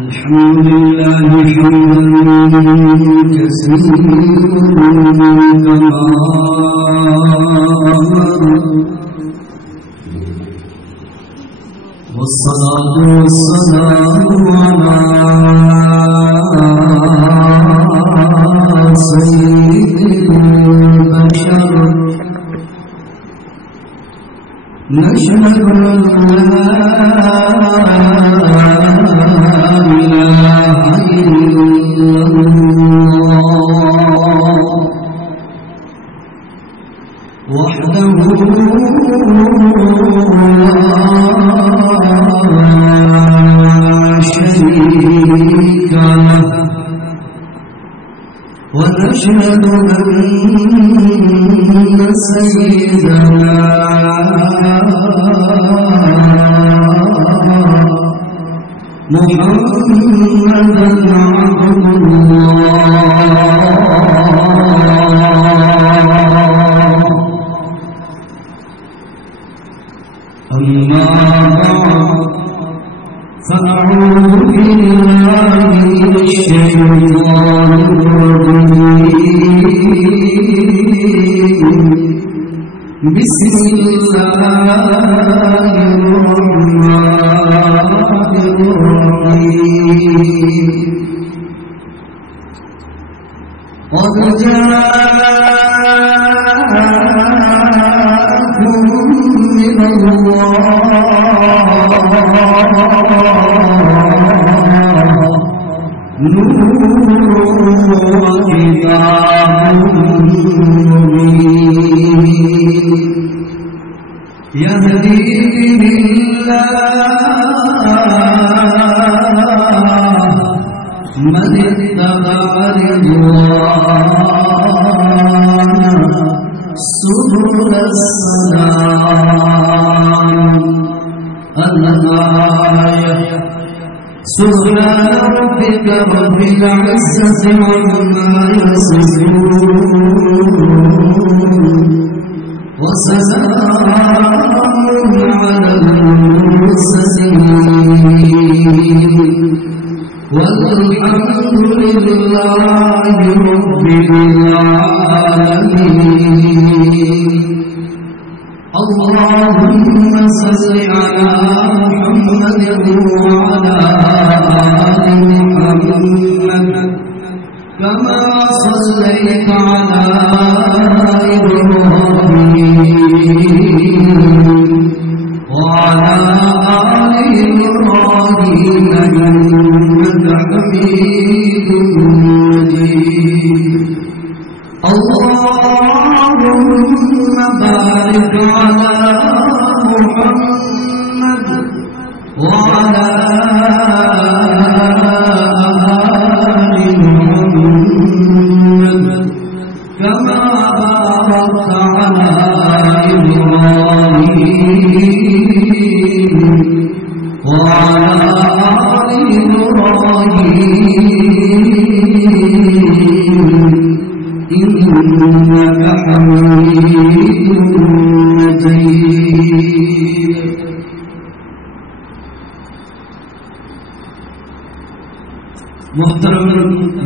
الحمد لله حمدا كثيرا كما والصلاة والسلام على سيد البشر نشهد أن لا وحده لا شريك له ونشهد أن سيدنا محمدا عبد أما بعد فأعوذ بالله من الشيطان الرجيم بسم الله الرحمن الرحيم قد جاءكم من نور وكتاب مبين يهدي به الله من اتبع رضوانه سبل السلام. الآية سبحان ربك رب العزة عما يصفون وسلام على المرسلين والحمد لله رب العالمين. اللهم صل على محمد وعلى آل محمد كما صليت على إبراهيم وعلى آل إبراهيم إنك حميد مجيد. اللهم بارك على محمد وعلى آل محمد كما باركت على إبراهيم وعلى آل إبراهيم إنك حميد مجيد. محترم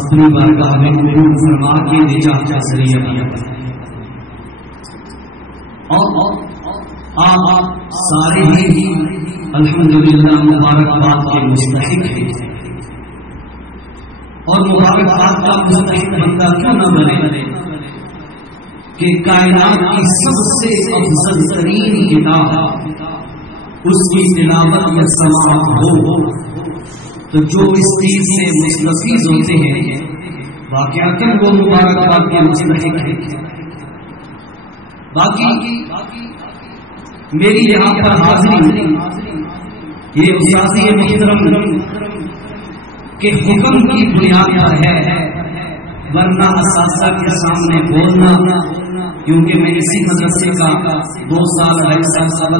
اپنی بارگاہ میں قبول فرما کے نجات کا ذریعہ بنا اور آپ سارے ہی الحمدللہ مبارکباد کے مستحق ہیں، اور مبارکباد کا مستحق بندہ کیوں نہ بنے کہ کائنات کی سب سے افضل ترین کتاب اس کی تلاوت یا سماعت ہو تو جو اس چیز سے مستفیض ہوتے ہیں واقعات وہ مبارکباد کے مستحق ہیں۔ باقی میری یہاں پر حاضری یہ اساتذہ محترم کے حکم کی بنیاد پر ہے، ورنہ اساتذہ کے سامنے بولنا، کیونکہ میں اسی مدرسے کا 2 سال 2.5 سال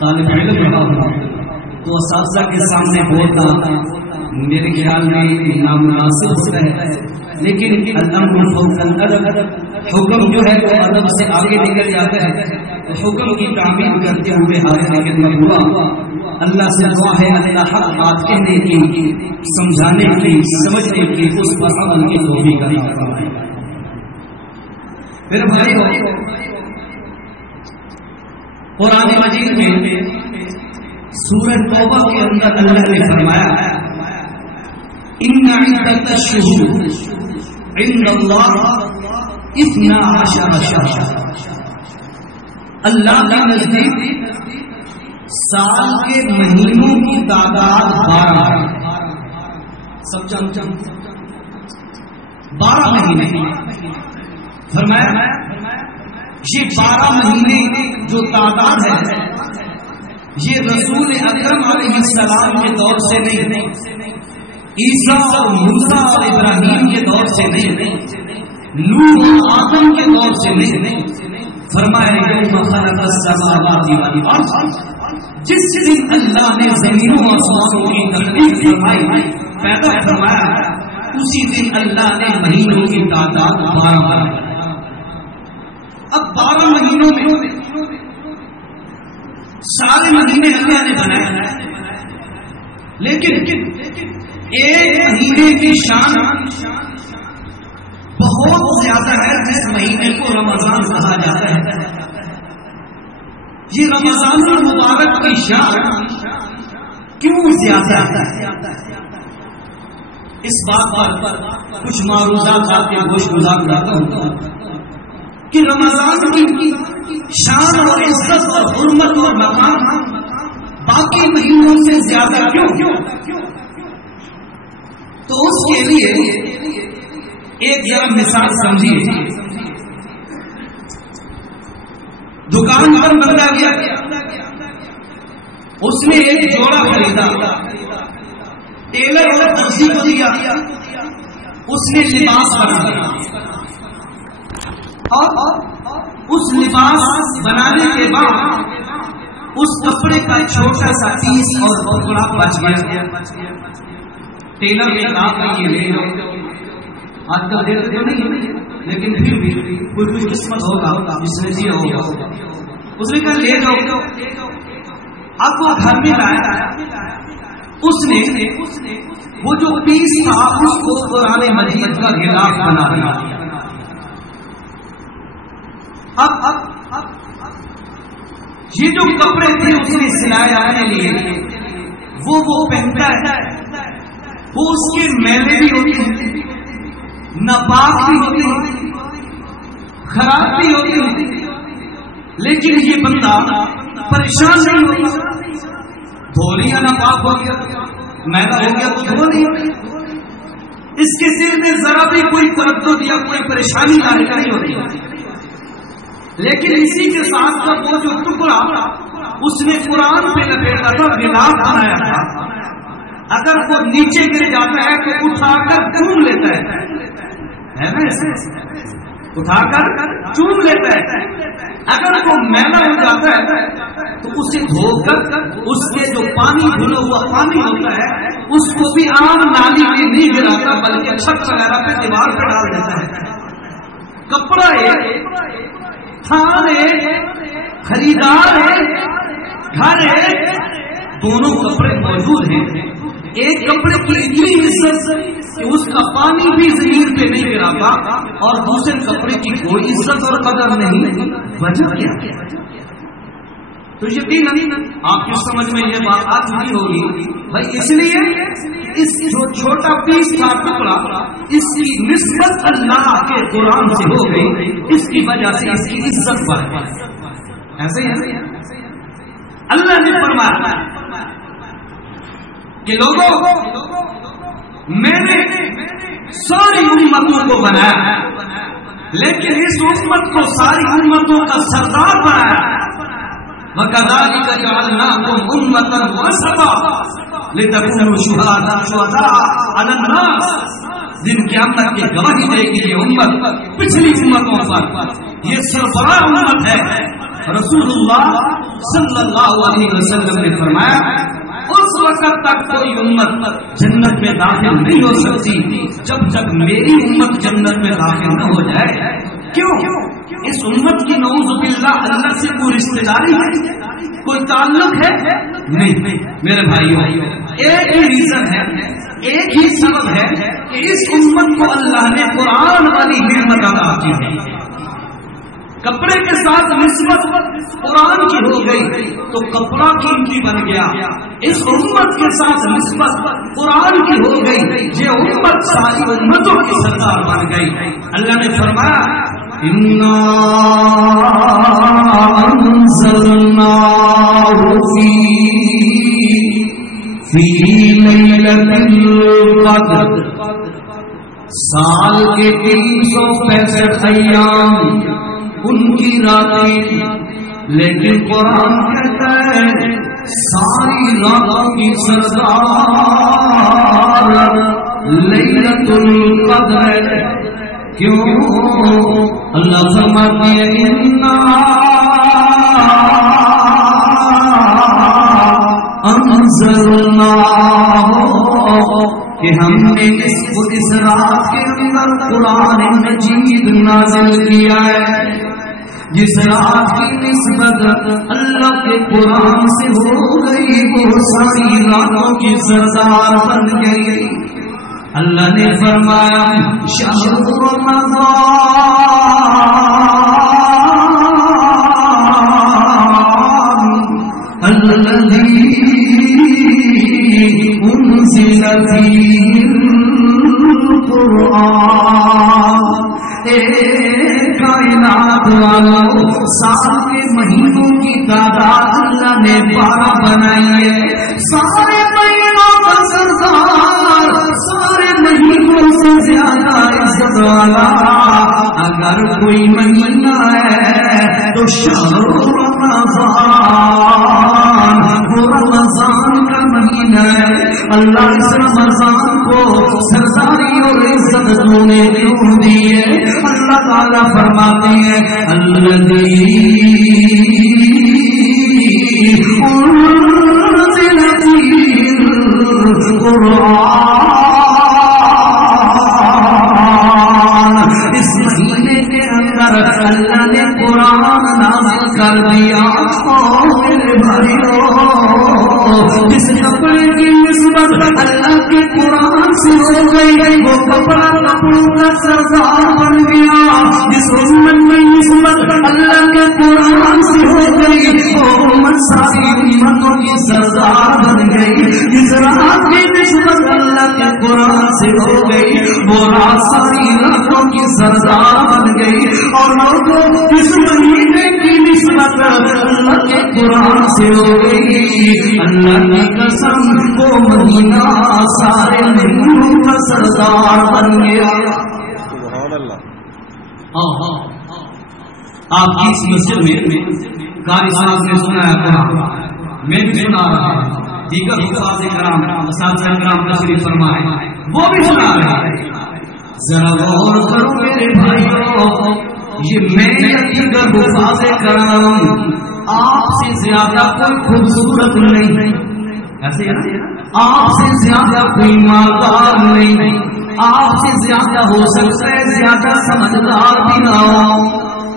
طالب علم رہا ہوں، تو اساتذہ کے سامنے بولنا میرے خیال میں نامناسب ہوتا ہے، لیکن الامر فوق الادب، حکم جو ہے وہ ادب سے آگے نکل جاتا ہے، تو حکم کی تعمیر کرتے ہوئے آگے نکل ہوا۔ اللہ سے دعا ہے اللہ حق بات کہنے کی، سمجھانے کی، سمجھنے کی، اس پر عمل کی توفیق عطا فرمائے۔ میرے بھائی قرآن مجید میں سورہ توبہ کے اندر اللہ نے فرمایا ان عدت الشہور عند اللہ 12 شہر، اللہ کے نزدیک سال کے مہینوں کی تعداد 12 ہے۔ سب جانتے 12 مہینے فرمایا، یہ 12 مہینے جو تعداد ہے یہ رسول اکرم علیہ السلام کے دور سے نہیں، عیسیٰ اور موسیٰ اور ابراہیم کے دور سے نہیں، نوح اور آدم کے دور سے نہیں، فرمایا یوم خلق السماوات والارض، جس دن اللہ نے زمینوں اور آسمانوں کی تخلیق فرمائی، پیدا فرمایا، اسی دن اللہ نے مہینوں کی تعداد 12 بنائی۔ اب 12 مہینوں میں سارے مہینے اللہ نے بنائے، لیکن ایک مہینے کی شان بہت زیادہ ہے، جس مہینے کو رمضان کہا جاتا ہے۔ یہ رمضان المبارک کی شان کیوں زیادہ ہے؟ اس بات پر کچھ معروضات آپ کے گوش گزار جاتا ہوں کہ رمضان کی شان اور عزت اور حرمت اور مقام باقی مہینوں سے زیادہ کیوں؟ تو اس کے لیے ایک ذرا مثال سمجھیے۔ دکان پر بندہ گیا، اس نے ایک جوڑا خریدا، ٹیلر اور درزی کو دیا، اس نے لباس بنا، اور اس لباس بنانے کے بعد اس کپڑے کا چھوٹا سا پیس اور ٹکڑا بچ گیا۔ ٹیلر نے کہا کہ یہ لے لو، آج کل دیتے تو نہیں، لیکن پھر بھی کوئی خوش قسمت ہوگا جس نے دیا ہوگا، اس نے کہا لے لو۔ اب وہ گھر میں لایا، اس نے وہ جو پیس تھا اس کو قرآن مجید کا غلاف بنا دیا۔ اب یہ جو کپڑے تھے اس نے سلائے آنے لیے، وہ پہنتا ہے، وہ اس کے میلے بھی ہوتے ہیں، ناپاک بھی ہوتے ہیں، خراب بھی ہوتے ہیں، لیکن یہ بندہ پریشان نہیں ہوتا۔ دھو لیا ناپاک ہو گیا، میلا ہو گیا تو دھو لیا، اس کے دل میں ذرا بھی کوئی تردد یا کوئی پریشانی نہیں ہوتی۔ لیکن اسی کے ساتھ ساتھ وہ جو ٹکڑا اس نے قرآن پہ لپیٹا تھا، غلاف بنایا تھا، اگر وہ نیچے گر جاتا ہے تو اٹھا کر چوم لیتا ہے نا، اٹھا کر چوم لیتا ہے۔ اگر وہ میلا ہو جاتا ہے تو اسے دھو کر اس کے جو پانی دھلا ہوا پانی ہوتا ہے اس کو بھی عام نالی میں نہیں گراتا، بلکہ چھت وغیرہ پہ دیوار پہ ڈال دیتا ہے۔ کپڑا ہے، تھان ہے، خریدار ہے، گھر ہے، دونوں کپڑے موجود ہیں، ایک کپڑے کی اتنی عزت کہ اس کا پانی بھی زمین پہ نہیں گراتا اور دوسرے کپڑے کی کوئی عزت اور قدر نہیں، وجہ کیا؟ تو یقیناً آپ کی سمجھ میں یہ بات آ چکی ہوگی بھائی، اس لیے اس جو چھوٹا پیس کا ٹکڑا اس کی نسبت اللہ کے قرآن سے ہو گئی، اس کی وجہ سے اس کی عزت بڑھ گئی۔ ایسے ہی اللہ نے فرمایا کہ لوگوں میں نے ساری امتوں کو بنایا، لیکن اس امت کو ساری امتوں کا سردار بنایا۔ وَكَذَلِكَ جَعَلْنَاكُمْ أُمَّةً وَسَطًا لِتَكُونُوا شُهَدَاءَ عَلَى النَّاسِ۔ دن قیامت کی گواہی دے گی یہ امت پچھلی امتوں پر، یہ سربراہ امت ہے۔ رسول اللہ صلی اللہ علیہ وسلم نے فرمایا اس وقت تک کوئی امت جنت میں داخل نہیں ہو سکتی جب تک میری امت جنت میں داخل نہ ہو جائے۔ کیوں؟ اس امت کی نعوذ باللہ اللہ سے کوئی رشتہ داری ہے، کوئی تعلق ہے؟ نہیں میرے بھائیو، ایک ہی ریزن ہے، ایک ہی سبب ہے کہ اس امت کو اللہ نے قرآن والی نعمت عطا کی ہے۔ کپڑے کے ساتھ نسبت قرآن کی ہو گئی تو کپڑا قیمتی بن گیا، اس امت کے ساتھ نسبت قرآن کی ہو گئی، یہ امت ساری امتوں کی سردار بن گئی۔ اللہ نے فرمایا اِنَّا أَنزَلْنَاهُ فِي لَيْلَةِ الْقَدْرِ۔ سال کے 365 ایام ان کی راتیں، لیکن قرآن کہتا ہے ساری راتوں کی سردار لیلۃ القدر۔ کیوں؟ اللہ فرماتے ہیں اِنَّا أَنزَلْنَاهُ، کہ ہم نے اس رات کے اندر قرآن مجید نازل کیا ہے۔ جس رات کی نسبت اللہ کے قرآن سے ہو گئی وہ ساری راتوں کی سردار بن گئی۔ اللہ نے فرمایا شہر رمضان الذی انزل فیہ القرآن۔ کائنات والوں، سال کے مہینوں کی تعداد اللہ نے 12 بنائی ہے۔ سارے مہینوں کا سردار، سارے مہینوں سے زیادہ عزت والا اگر کوئی مہینہ ہے تو شہر رمضان، وہ رمضان کا مہینہ ہے۔ اللہ اس رمضان کو سرداری اور عزت دونے کیوں دی ہے؟ اللہ تعالیٰ فرماتے ہیں الذی انزل فیہ القرآن۔ اس مہینے کے اندر اللہ نے قرآن نازل کر دیا۔ میرے بھائیو، جس کپڑے کی نسبت اللہ کے قرآن سے ہو گئی وہ کپڑا کپڑوں کا سردار بن گیا۔ جس امت میں نسبت اللہ کے قرآن سے ہو گئی وہ امت ساری امتوں کی سردار بن گئی۔ جس رات کی نسبت اللہ کے قرآن سے ہو گئی وہ رات ساری راتوں کی سردار بن گئی۔ اور لوگوں اس مہینے کی نسبت اللہ کے قرآن سے ہو گئی، اللہ کی قسم وہ مہینہ سارے مہینوں کا سردار بن گیا۔ سبحان اللہ۔ آپ کی اس مسجد میں قاری صاحب نے سنایا قرآن، میں بھی سنا رہا ہوں، دیگر حفاظ کرام اساتذہ کرام تشریف فرمائے وہ بھی سنا رہے ہیں۔ ذرا غور کرو میرے بھائیوں، یہ میں دیگر حفاظ کرام آپ سے زیادہ کوئی خوبصورت نہیں، ایسے آپ سے زیادہ کوئی مالدار نہیں، آپ سے زیادہ ہو سکتا ہے زیادہ سمجھدار بھی نہ ہو،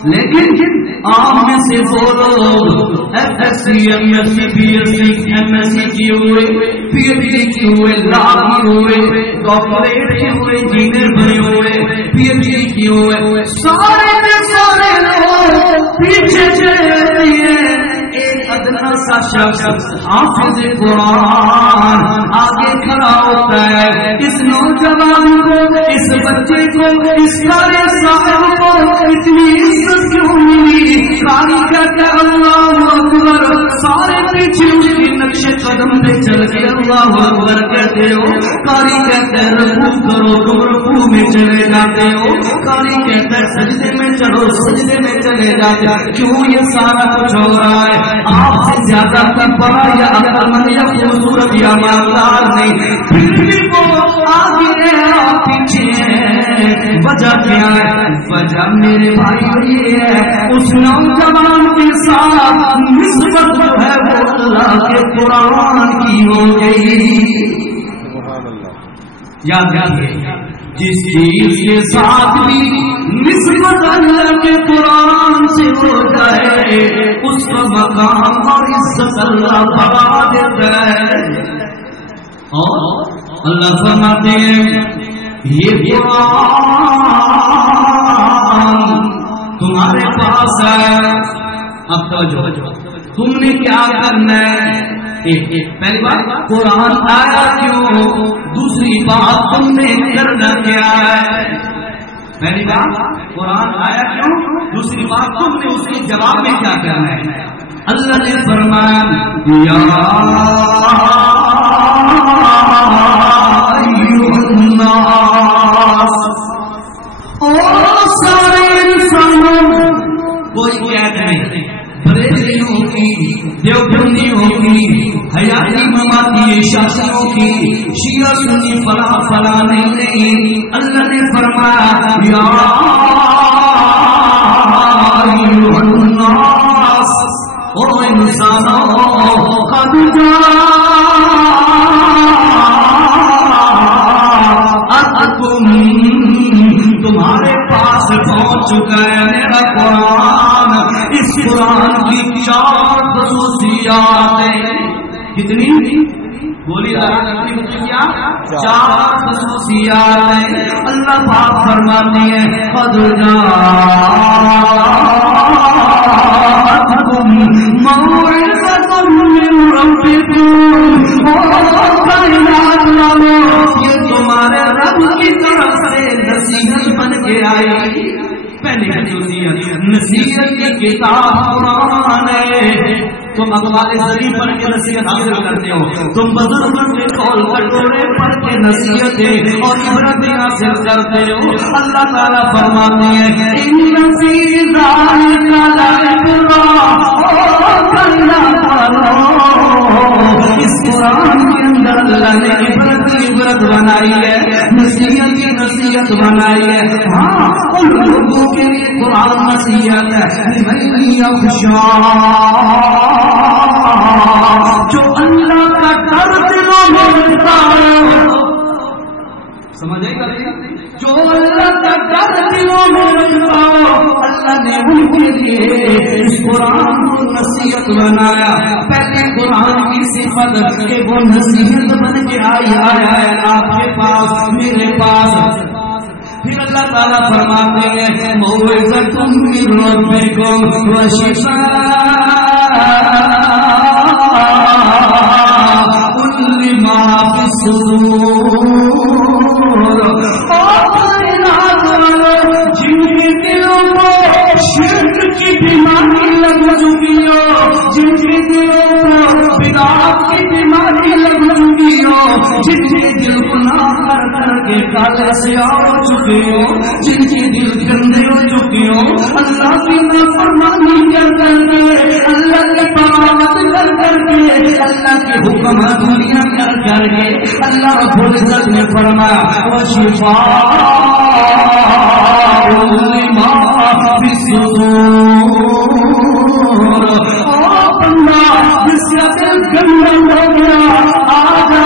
لیکن عام میں سے وہ لوگ F S C M S C P S C M S C کیے ہوئے پی ایچ ڈی کیے ہوئے لا کیے ہوئے ڈاکٹریٹ کیے ہوئے انجینئر بنے ہوئے پی ایچ ڈی کیے ہوئے سارے کے سارے لوگ پیچھے چلتے ہیں ایک ادنا سا شخص حافظ قرآن آگے کھڑا ہوتا ہے اس نوجوان کو اس بچے کو اس سارے صاحب کو اتنی عزت کیوں ملی قاری کہتا ہے اللہ اکبر سارے پیچھے اس کے نقش قدم پہ چل کے اللہ اکبر کہتے ہو قاری کہتا ہے رکوع کرو تم رکوع میں چلے جاتے ہو قاری کہتا ہے سجدے میں چلو سجدے میں چلے جاتے ہو کیوں یہ سارا کچھ ہو رہا ہے آپ سے زیادہ بڑا یا عقلمند یا خوبصورت یا مالدار نہیں پھر بھی وہ آگے آپ پیچھے ہیں وجہ کیا ہے وجہ میرے بھائی یہ ہے اس نوجوان کے ساتھ نسبت جو ہے وہ اللہ کے قرآن کی ہو گئی یاد رکھیے جس چیز کے ساتھ بھی نسبت اللہ کے قرآن سے ہو جائے اس کا مقام اور عزت اللہ بڑھا دیتا ہے اور اللہ فرماتے ہیں یہ قرآن تمہارے پاس ہے اب توجہ تم نے کیا کرنا ہے پہلی بات قرآن آیا کیوں دوسری بات تم نے کرنا کیا ہے پہلی بات قرآن آیا کیوں دوسری بات تم نے اس کے جواب میں کیا کرنا ہے اللہ نے فرمایا یا ایھا الناس او سارے انسانوں کوئی قید نہیں بریلیوں کی دیوبندیوں کی حیاتی مماتی شاشنوں کی شیعہ سنی فلاں فلاں نہیں اللہ نے فرمایا یا ایھا الناس او انسانوں قد جاءتکم تمہارے پاس پہنچ چکا ہے میرا قرآن اس قرآن کی 4 خصوصیات ہیں کتنی بولی کیا 4 خصوصیات ہیں اللہ پاک فرماتے ہیں قد جاءتکم موعظۃ من ربکم کائنات والوں یہ تمہارے رب کی طرف سے نصیحت بن کے آئی پہلی خصوصیت نصیحت کی کتاب قرآن ہے تم اقوال شریف پڑھ کے نصیحت حاصل کرتے ہو تم بزرگوں کے قول کٹورے پڑھ کے نصیحتیں اور عبرتیں حاصل کرتے ہو اللہ تعالیٰ فرماتے ہیں ان فی ذالک لذکریٰ اس قرآن کے اندر اللہ نے عبرت کی عبرت بنائی ہے نصیحت کی نصیحت بنائی ہے ہاں ان لوگوں کے لیے قرآن نصیحت ہے لمن یخشی جو اللہ کا ڈر دلوں میں رکھتا ہے سمجھے گا جو اللہ کا ڈر دلوں میں رکھتا ہے اللہ نے ان کے لیے اس قرآن کو نصیحت بنایا پہلے قرآن کی صفت کہ وہ نصیحت بن کے آیا ہے آپ کے پاس میرے پاس پھر اللہ تعالیٰ فرماتے ہیں موعظۃ من ربکم وشفاء لما فی الصدور جن کے دلوں کو شرک کی بیماری لگ چکی ہو جن کے دلوں کو بدعت کی بیماری لگ چکی ہو جن کے دل گناہ کر کر کے کالے سے ہو چکے ہو جن کے دل گندے ہو چکے ہو اللہ کی نافرمانی کر کر کے اللہ کی بغاوت کر کر کے اللہ کے حکم دنیا کر کر کے اللہ رب العزت نے فرمایا وشفاء لما فی الصدور او بندہ جس کا دل گندا ہو گیا آجا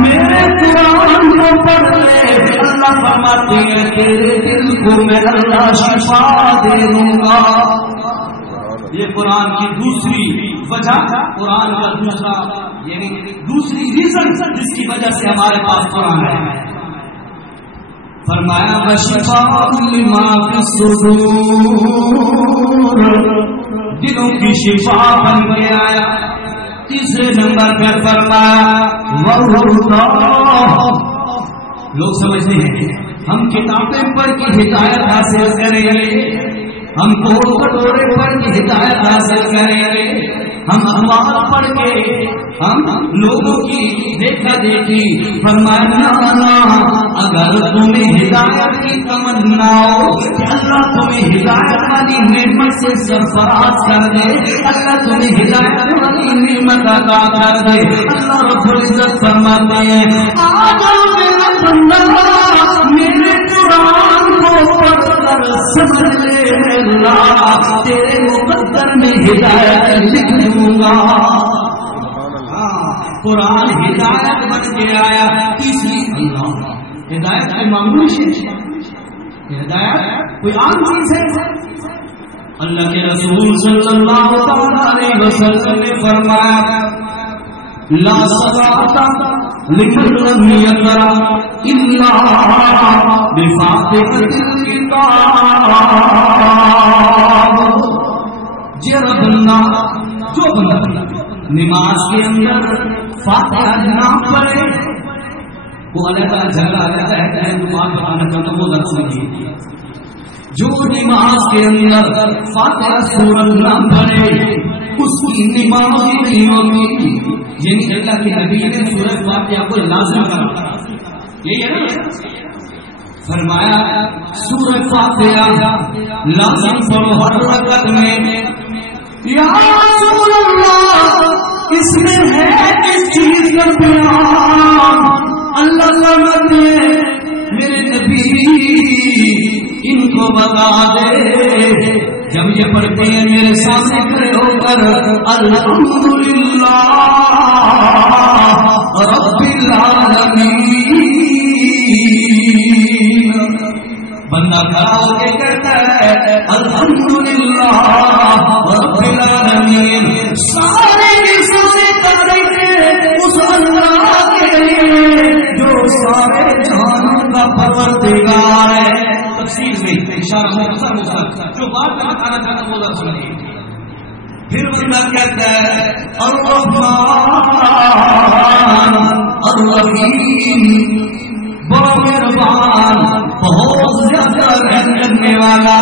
میرے قرآن کو پڑھ لے اللہ اللہ فرماتے ہیں تیرے دل کو میں اللہ شفا دے دوں گا. یہ قرآن کی دوسری وجہ، قرآن کا دوسرا یعنی دوسری ریزن جس کی وجہ سے ہمارے پاس قرآن ہے. فرمایا وشفاء لما فی الصدور، دلوں کی شفا بن کے آیا. تیسرے نمبر پر فرمایا وَالْهُدَى. لوگ سمجھتے ہیں ہم کتابیں پڑھ کے ہدایت حاصل کریں گے، ہم کوڑ کٹورے پڑھ کے ہدایت حاصل کریں گے، ہم اخبار پڑھ کے ہم لوگوں کی دیکھا دیکھی. فرمایا اگر تمہیں ہدایت کی تمنا ہو کہ اللہ تمہیں ہدایت والی نعمت سے سرفراز کر دے، اللہ تمہیں ہدایت والی نعمت عطا کر دے. اللہ رب العزت فرماتے ہیں آجا میرا بندہ میرے قرآن کو پڑھ کر سمجھ لے، اللہ تیرے مقدر میں ہدایت لکھ دوں گا. قرآن ہدایت بن کے آیا. تیسری اللہ ہدایت کی معمولی چیز، ہدایت کوئی عام چیز ہے. اللہ کے رسول صلی اللہ علیہ وسلم نے فرمایا لا صلاۃ لمن لم یقرأ الا بفاتحۃ الکتاب. جو بندہ نماز کے اندر فاتحہ نہ پڑھے وہ اللہ کا جھگڑا رہتا ہے. جو بات بتانا چاہتا ہوں وہ درس سمجھیے. جو نماز کے اندر فاتحہ سورت نہ پڑھے اس کی نماز نہیں ہوگی. یعنی اللہ کے نبی نے سورۃ فاتحہ کو لازم کرا. یہی ہے نا، فرمایا سورۃ فاتحہ لازم پڑھو ہر رکعت میں. یا رسول اللہ اس میں ہے کس چیز کا بیان؟ اللہ فرماتے ہیں میرے نبی ان کو بتا دے. جب یہ پڑھتے ہیں میرے سامنے کھڑے ہو کر الحمدللہ رب العالمین، بندہ کھڑا ہو کے کہتا ہے الحمدللہ رب العالمین. سارے کی سارے تعریفیں اس اللہ کے لیے جو سارے جہانوں کا پروردگار ہے. تفسیر میں اشارہ مختصر جو بات میں بتانا چاہتا ہوں وہ درس سنیے. پھر بندہ کہتا ہے الرحمن الرحیم، بڑا مہربان بہت زیادہ رحم کرنے والا.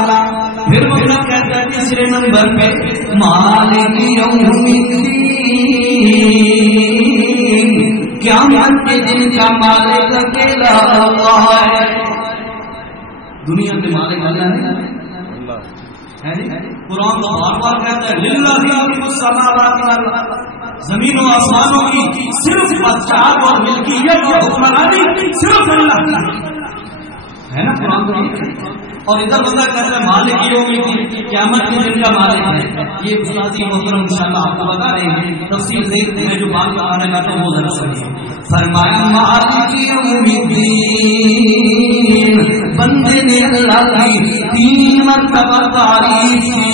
پھر بندہ کہتا ہے تیسرے نمبر پہ مالک یوم الدین، قیامت کے دن کا مالک اکیلا اللہ ہے. دنیا کے مالک اللہ ہے. قرآن تو بار بار کہتا ہے للہ السماوات والارض، زمین و آسمانوں کی صرف بادشاہت اور ملکیت اور حکمرانی صرف اللہ ہے نا. قرآن تو اور ادھر بندہ کہتا ہے مالک یوم الدین، قیامت کے دن کا مالک ہے. یہ بنیادی محترم انشاءاللہ آپ کو بتا دیں گے. تفصیل دیکھتے ہیں جو بات بتانے کا تو وہ ذرا سنیے. فرمایا مالک یوم الدین، بندے نے اللہ کی 3 مرتبہ تعریف کی.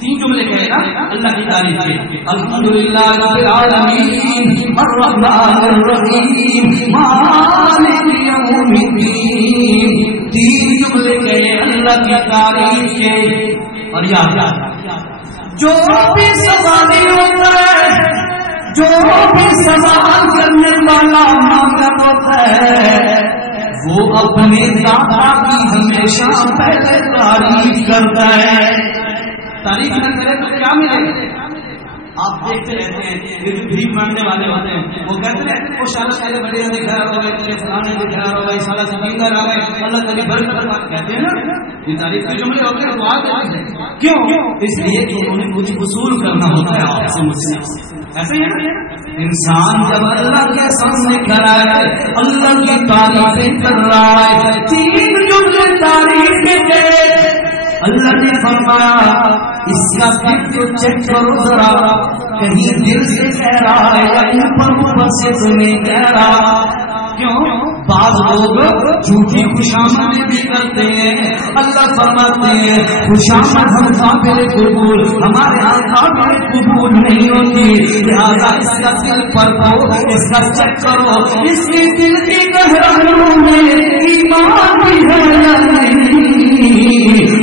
3 جملے کہے نا اللہ کی تعریف کی. الحمدللہ رب العالمین الرحمن الرحیم مالک یوم الدین. 3 جملے کہے اللہ کی تعریف کے. اور یاد جو بھی سوالی ہوتا ہے، جو بھی سوال کرنے والا مانگا ہوتا ہے، وہ اپنے دادا کی ہمیشہ پہلے تعریف کرتا ہے. تعریف نہ کرے تو کیا ملے گا؟ آپ دیکھتے رہتے ہیں بھیک مانگنے والے ہوتے ہیں، وہ کہتے ہیں وہ شالا پہلے بڑے ہونے گھر ہو گئے، فلانے کے گھر ہو گئے، سالہ زمیندار آ گئے، اللہ تعالی برکت کہتے ہیں نا. یہ تعریف کے جملے ہوتے ہیں. وہ آج کیوں؟ اس لیے کہ انہیں کچھ وصول کرنا ہوتا ہے آپ سے مجھ سے. ایسے ہی انسان جب اللہ کے سامنے کھڑا ہے، اللہ کی تعریفیں کر رہا ہے. 3 جملے تعریف کے تھے. اللہ نے فرمایا اس کا دل چیک کرو ذرا، کہیں دل سے کہہ رہا ہے یا اوپر سے تمہیں کہہ رہا. کیوں؟ بعض لوگ جھوٹی خوشامد بھی کرتے ہیں. اللہ فرماتے ہیں خوشامد ہم قابل قبول، ہمارے یہاں قابل قبول نہیں ہوتی. لہذا اس کا دل پر کو اس کا چیک کرو، اس کے دل کی گہرائیوں میں ایمان بھی ہے یا نہیں.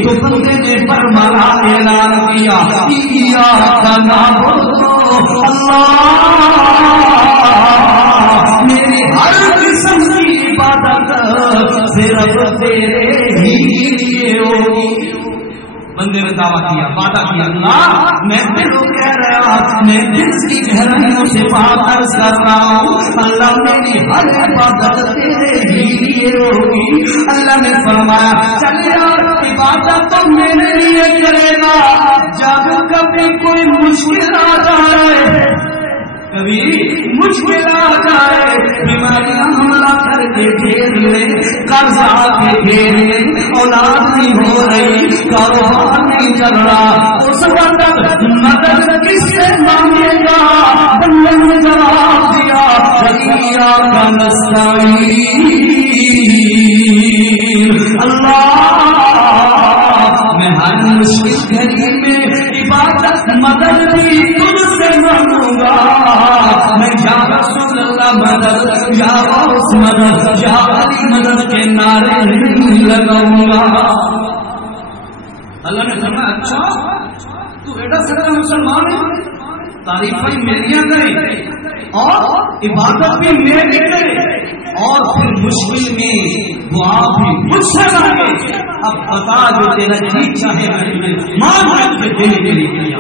تو بندے نے فرمایا اعلان کیا ایاک نعبد اللہ، میری ہر قسم کی عبادت صرف تیرے ہی لیے ہوگی. بندے نے دعویٰ کیا، وعدہ کیا اللہ میں دلوں کہہ رہا، میں دل کی گہرائیوں سے بات عرض کر رہا ہوں، اللہ میری ہر عبادت تیرے ہی لیے ہوگی. اللہ نے فرمایا چل یار عبادت تو میرے لیے کرے گا، جب کبھی کوئی مشکل آ جائے، کبھی مشکل آ جائے، بیماریاں حملہ کر کے گھیر لے، قرض آ کے گھیر لے، اولاد نہیں ہو رہی، کاروبار نہیں چل رہا، اس وقت مدد کس سے مانگے گا؟ بندے نے جواب دیا ایاک نستعین، اللہ میں ہر مشکل گھڑی میں عبادت مدد بھی تجھ سے مانگوں گا. میں یا رسول اللہ مدد، یا غوث مدد، یا علی مدد کے نعرے نہیں لگاؤں گا. اللہ نے فرمایا اچھا تو ایڈا سکتا مسلمان ہے، تعریفیں میریاں کرے اور عبادت بھی میری کرے اور پھر مشکل میں دعا بھی مجھ سے مانگے. اب بتا جو تیرا جی چاہے مان کے دینے کے لیے کیا.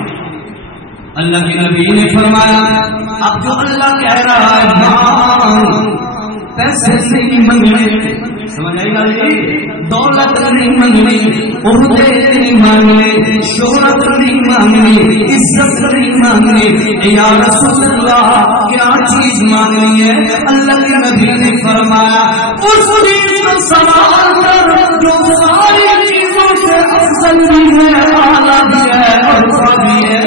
اللہ کے نبی نے فرمایا اب جو اللہ کہہ رہا ہے مانگ، پیسے نہیں منگنے، سمجھ آئی گا جی، دولت نہیں منگنی، عہدے نہیں مانگنے، شہرت نہیں مانگنی، عزت نہیں مانگنی. یا رسول اللہ کیا چیز مانگنی ہے؟ اللہ کے نبی نے فرمایا اس چیز کو سوال کر جو ساری چیزوں سے افضل بھی ہے، اعلیٰ بھی ہے اور بھی ہے.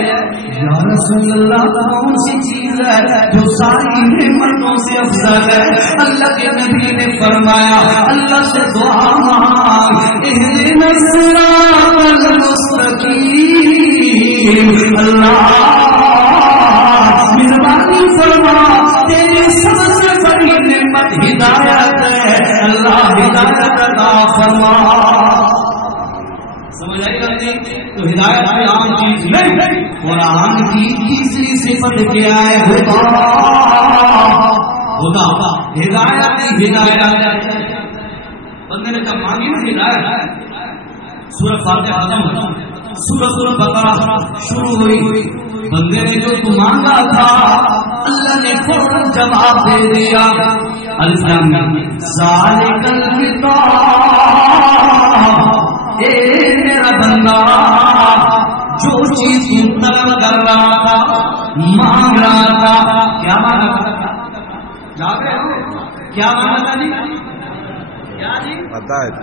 یا رسول اللہ کون سی چیز ہے جو ساری نعمتوں سے افضل ہے؟ اللہ کے نبی نے فرمایا اللہ سے دعا مانگ اہدنا الصراط المستقیم. اللہ مہربانی فرما، تیری سب سے بڑی نعمت ہدایت ہے، اللہ ہدایت عطا فرما. سمجھ آئی گا نہیں؟ تو ہدایت کی عام چیز نہیں، قرآن کی تیسری صفت کیا ہے؟ خدا. ہدایت ہدایت. بندے نے کہا مانگی نا ہدایت، سورۃ فاتحہ ختم، سورۃ البقرہ شروع ہوئی. بندے نے جو تو مانگا تھا اللہ نے فوراً جواب دے دیا. الف لام میم ذالک الکتاب، اے میرا بندہ جو چیز طلب کر رہا تھا، مانگ رہا تھا، کیا مانگا تھا؟ یاد ہے کیا مانگا تھا جی؟ کیا جی؟ ہدایت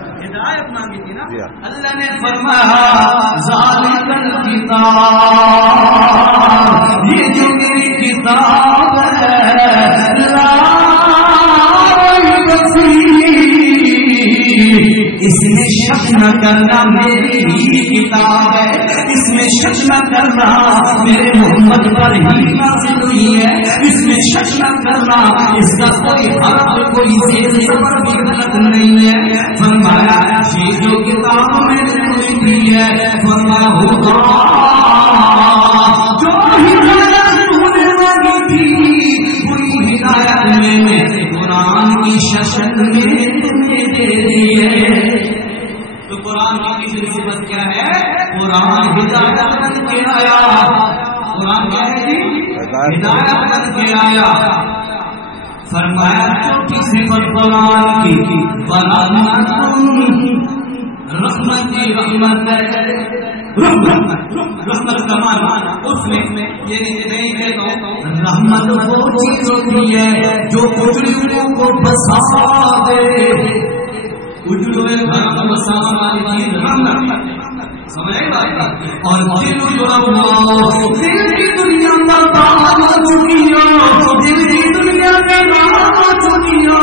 مانگی تھی نا. اللہ نے فرمایا ذالک الکتاب، یہ جو میری کتاب ہے لا ریب فیہ، اس میں شک نہ کرنا میری ہی کتاب ہے، اس میں شک نہ کرنا میرے محمد پر ہی نازل ہوئی ہے، اس میں شک نہ کرنا اس کا کوئی حرف کوئی زیر زبر بھی غلط نہیں ہے. فرمایا یہ جو کتاب میں نے لکھی ہے، فرمایا ہوگا جو ہدایت تو نے مانگی تھی وہی ہدایت میں نے قرآن کی شکل میں تمہیں دے دی ہے. تو قرآن کی صفت کیا ہے؟ قرآن ہدایت بن کے آیا. قرآن کیا ہے جی؟ ہدایت بن کے آیا. فرمایا چوتھی صفت قرآن کی رحمتی رحمت رحمت کا معنی اس میں یہ نہیں کہتا ہوں، رحمت وہ چیز ہوتی ہے جو اجڑوں کو بسا دے. اجڑوں میں بسانے والی چیز رحمت، سمجھے بات؟ اور دل جو دل کی دنیا برباد ہو چکی ہو، دل کی دنیا میں برباد ہو چکی ہو،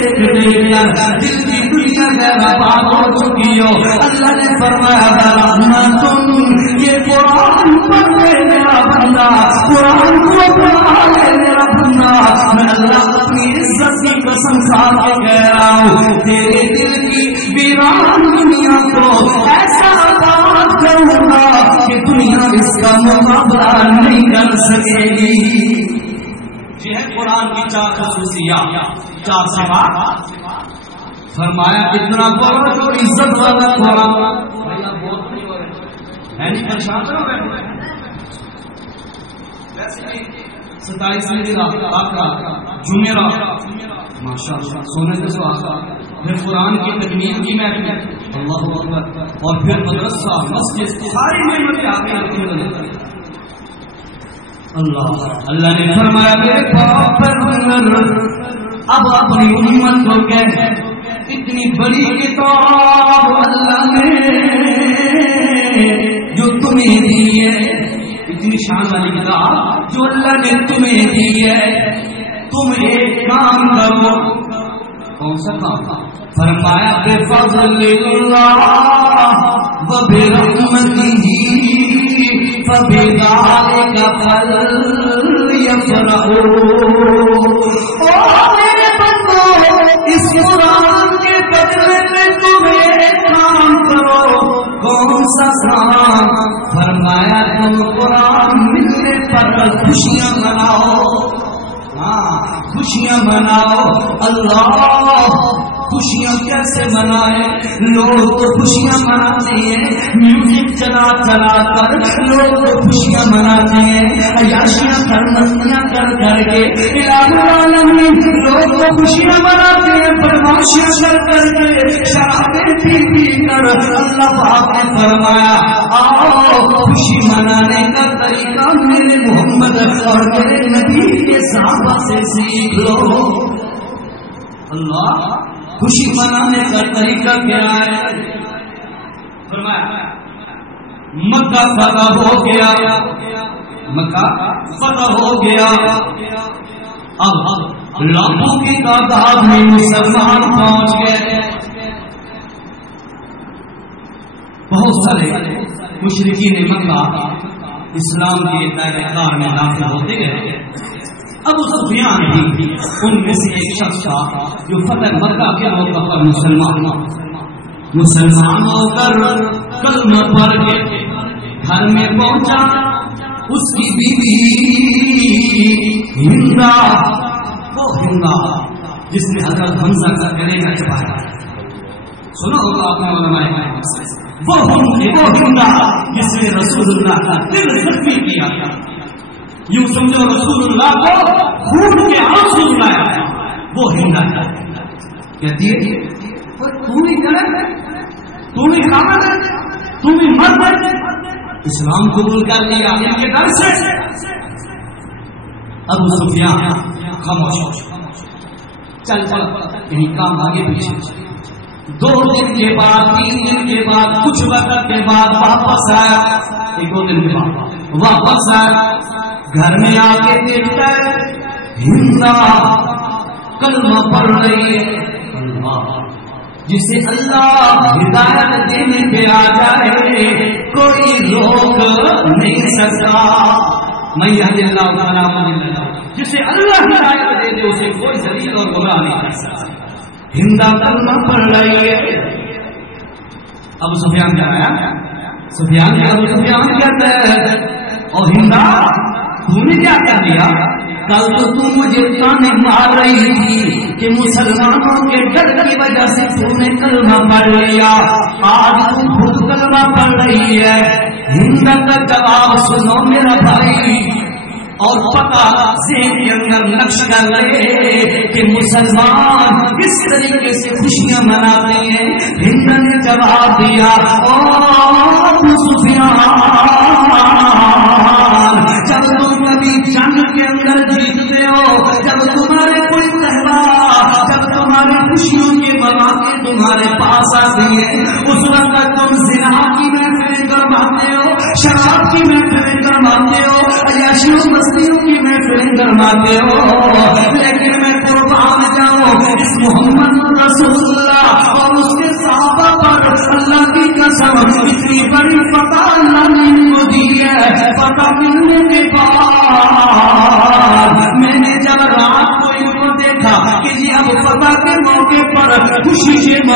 دل کی دنیا غیر آباد ہو چکی ہو، اللہ نے فرمایا رحمتن، یہ قرآن پڑھ لے میرا بندہ، قرآن کو پڑھا لے میرا بندہ، میں اللہ اپنی عزت کی قسم کھا کے کہہ رہا ہوں، تیرے دل کی ویران دنیا کو ایسا آباد کروں گا کہ دنیا اس کا مقابلہ نہیں کر سکے گی۔ یہ ہے قرآن کی 4 خصوصیات، 4 صفات۔ فرمایا اتنا بڑا جو عزت والا قرآن ہے نہیں، پریشان کرو بیٹھے 27ویں دن آپ کا جمعرات، ماشاءاللہ سونے سے سوا، پھر قرآن کی تکمیل کی محفل، اللہ اکبر، اور پھر مدرسہ مسجد، ساری نعمتیں آپ کے ہاتھ میں۔ اللہ نے فرمایا میرے پیغمبر اب اپنی امت کو کہہ، اتنی بڑی کتاب اللہ نے جو تمہیں دی ہے، اتنی شان والی کتاب جو اللہ نے تمہیں دی ہے، تم ایک کام کرو۔ کون سا کام؟ فرمایا بفضل اللہ وبرحمتہ فبذلک فلیفرحوا۔ او میرے بندو، اس قرآن کے بدلے میں تم ایک کام کرو۔ کون سا کام؟ فرمایا تم قرآن ملنے پر خوشیاں مناؤ۔ ہاں خوشیاں مناؤ۔ اللہ خوشیاں کیسے منائے؟ لوگ تو خوشیاں مناتے ہیں میوزک چلا چلا کر، لوگ تو خوشیاں مناتے ہیں عیاشیاں کر مستیاں کر کر کے، الہ العالمین لوگ تو خوشیاں مناتے ہیں بدماشیاں کر کر کے، شرابیں پی پی کر۔ اللہ پاک نے فرمایا آؤ خوشی منانے کا طریقہ میرے محمد اور میرے نبی کے صحابہ سے سیکھ لو۔ اللہ خوشی منانے کا طریقہ کیا ہے؟ فرمایا مکہ فتح ہو گیا، مکہ فتح ہو گیا، اب لاکھوں کی تعداد میں مسلمان پہنچ گئے۔ بہت سارے مشرکین مکہ اسلام کے دائرہ کار میں داخل ہوتے گئے۔ ابو سفیان بھی ان میں سے ایک شخص تھا جو فتح مکہ کے موقع پر مسلمان ہو کر کلمہ پڑھ کے گھر میں پہنچا۔ اس کی بیوی ہندا، وہ ہندا جس نے حضرت حمزہ کا کلیجہ چبایا، سنا ہوگا آپ نے علماء سے، وہ ہندا جس نے رسول اللہ کا دل زخمی کیا تھا، یوں سمجھو رسول اللہ کو خون کے آنسو رلایا، وہ ہندا کہتی ہے تم ہی کرے، تم ہی خامد ہے، تم ہی مرد ہے، اسلام قبول کر لیا ان کے ڈر سے۔ ابو سفیان خاموش، چل پڑ کہیں کام آگے پیچھے۔ 2 دن کے بعد 3 دن کے بعد کچھ وقت کے بعد واپس آیا، 1-2 دن کے بعد واپس آیا، گھر میں آ کے دیکھتا ہے ہندا کلمہ پڑھ رہی ہے۔ اللہ جسے اللہ ہدایت دینے پہ آ جائے کوئی روک نہیں سکتا۔ میں یہد اللہ تعالیٰ جسے اللہ ہدایت دے دے اسے کوئی ذلیل اور گمراہ نہیں کر سکتا۔ ہندا کلمہ پڑھ رہی ہے۔ ابو سفیان کیا آیا؟ ابو سفیان کہتا ہے اور ہندا تم نے کیا کہہ دیا؟ کل تو تم مجھے تانے مار رہی تھی کہ مسلمانوں کے ڈر کی وجہ سے تم نے کلمہ پڑھ لیا، آج تم خود کلمہ پڑھ رہی ہے۔ ہندا کا جواب سنو میرا بھائی، اور پتہ ذہن کے اندر نقش کر رہے کہ مسلمان کس طریقے سے خوشیاں مناتے ہیں۔ ہندا نے جواب دیا ابو سفیان، جب تم کبھی جنگ کے اندر جیتتے ہو، جب تمہارے کوئی تہوار، جب تمہاری خوشیوں کے مواقع تمہارے پاس آتے ہیں، اس وقت تم زنا کی محفلیں کرواتے ہو، شراب کی محفلیں کرواتے ہو، عیاشیوں مستیوں کی محفلیں کرواتے ہو، لیکن میں قربان جاؤں اس محمد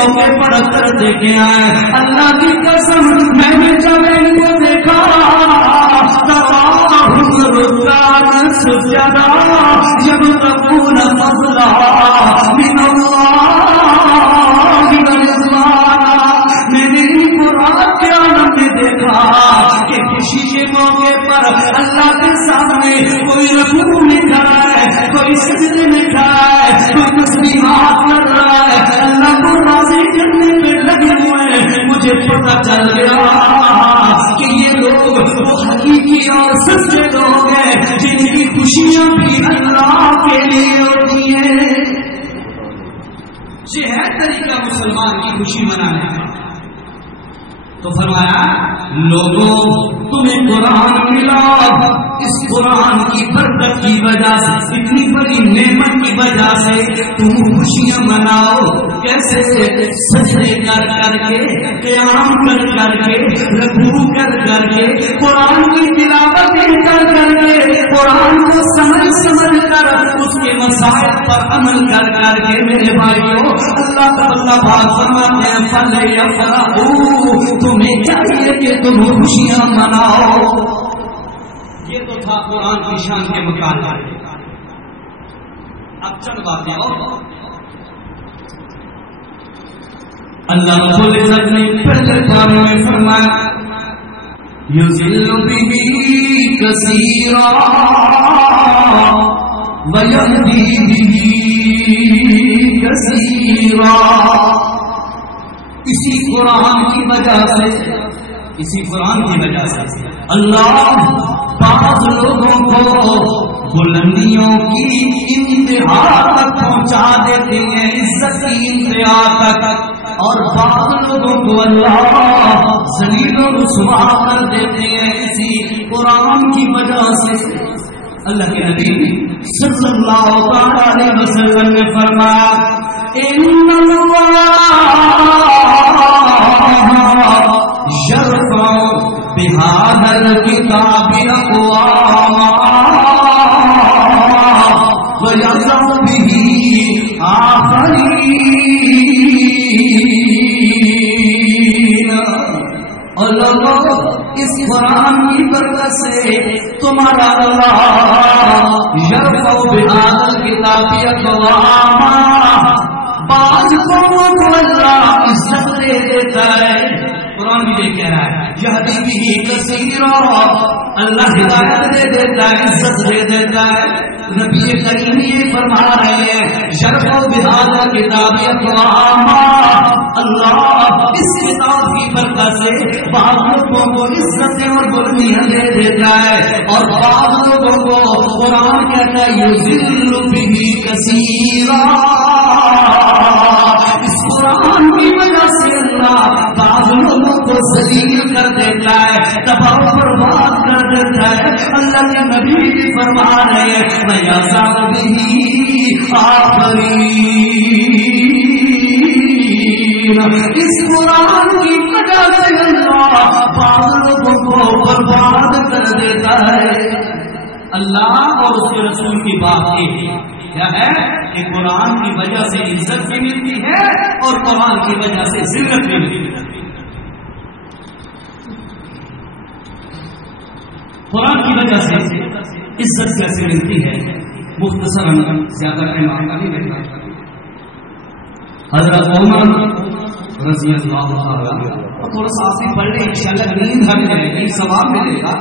موقع پر کر دے کے آئے. اللہ کی قسم میں نے جب ان کو دیکھا رکعان سجدا یبتغون فضلا من اللہ ورضوانا. میں نے قرآن کے عالم میں دیکھا کہ خوشی کے موقع پر اللہ کے سامنے کوئی رکوع میں کھڑا ہے, کوئی سجدے میں کھڑا ہے, کوئی تسبیحات کر رہا ہے, اللہ کو راضی کرنے میں لگے ہوئے ہیں. مجھے پتہ چل گیا کہ یہ لوگ وہ حقیقی اور سچے لوگ ہیں جن کی خوشیاں بھی اللہ کے لیے ہوتی ہیں. یہ ہے طریقہ مسلمان کی خوشی منانے کا. تو فرمایا لوگوں تمہیں قرآن ملا, اس قرآن کی برکت کی وجہ سے, اتنی بڑی نعمت کی وجہ سے تم خوشیاں مناؤ. کیسے؟ سجدے کر کر کے, قیام کر کر کے, رکوع کر کر کے, قرآن کی تلاوت کر کر کے, قرآن کو سمجھ کر اس کے مسائل پر عمل کر کر کے. میرے بھائیوں اللہ تعالیٰ بات فرماتے ہیں فَلْيَفْرَحُوا, تمہیں چاہیے کہ تم خوشیاں مناؤ. یہ تو تھا قرآن کی شان کے مقابلے. اب چند باتیں اور اللہ رب العزت نے پہلے پارے میں فرمایا یُذِلُّ بِهِ كَثِيرًا وَيَهْدِي بِهِ كَثِيرًا. اسی قرآن کی وجہ سے, اسی قرآن کی وجہ سے اللہ بعض لوگوں کو بلندیوں کی انتہا تک پہنچا دیتے ہیں, عزت کی انتہا تک, اور بعض لوگوں کو اللہ ذلیل و رسوا کر دیتے ہیں اسی قرآن کی وجہ سے. اللہ کے نبی صلی اللہ علیہ وسلم نے فرمایا ان اللہ یرفع بہذا الکتاب اقواما ویضع به آخرین. اللہ اس قرآن کی برکت سے تمہارا اللہ یرفع بہذا الکتاب اقواما, بعض قوموں کو اللہ عزت دے دیتا ہے. قرآن بھی یہ کہہ رہا ہے یہدی بہ کثیرا, اللہ ہدایت دے دیتا ہے, عزت دے دیتا ہے. نبی کریم یہ فرما رہے ہیں یرفع بہذا الکتاب اقواما, اللہ اس کتاب کی برکت سے بعض لوگوں کو عزتیں اور بلندیاں دے دیتا ہے, اور بعض لوگوں کو قرآن کہتا ہے یذل بہ کثیرا. اس قرآن کی وجہ سے اللہ بعض لوگوں کو ذلیل کر دیتا ہے, تباہ و برباد کر دیتا ہے. اللہ کے نبی بھی فرما رہے ہیں وَيَضَعُ بِهِ آخَرِينَ. اس قرآن کی وجہ سے اللہ بعض لوگوں کو برباد کر دیتا ہے. اللہ اور اس کے رسول کی بات کیا ہے کہ قرآن کی وجہ سے عزت بھی ملتی ہے اور قرآن کی وجہ سے ذلت بھی ملتی ہے. قرآن کی وجہ سے عزت کیسے ملتی ہے مختصر زیادہ ٹائم کا نہیں بیٹھا. حضرت عمر رضی اللہ عنہ تھوڑا سا آپ پڑھ لیں انشاءاللہ نیند ہٹ جائے گی, ثواب ملے گا.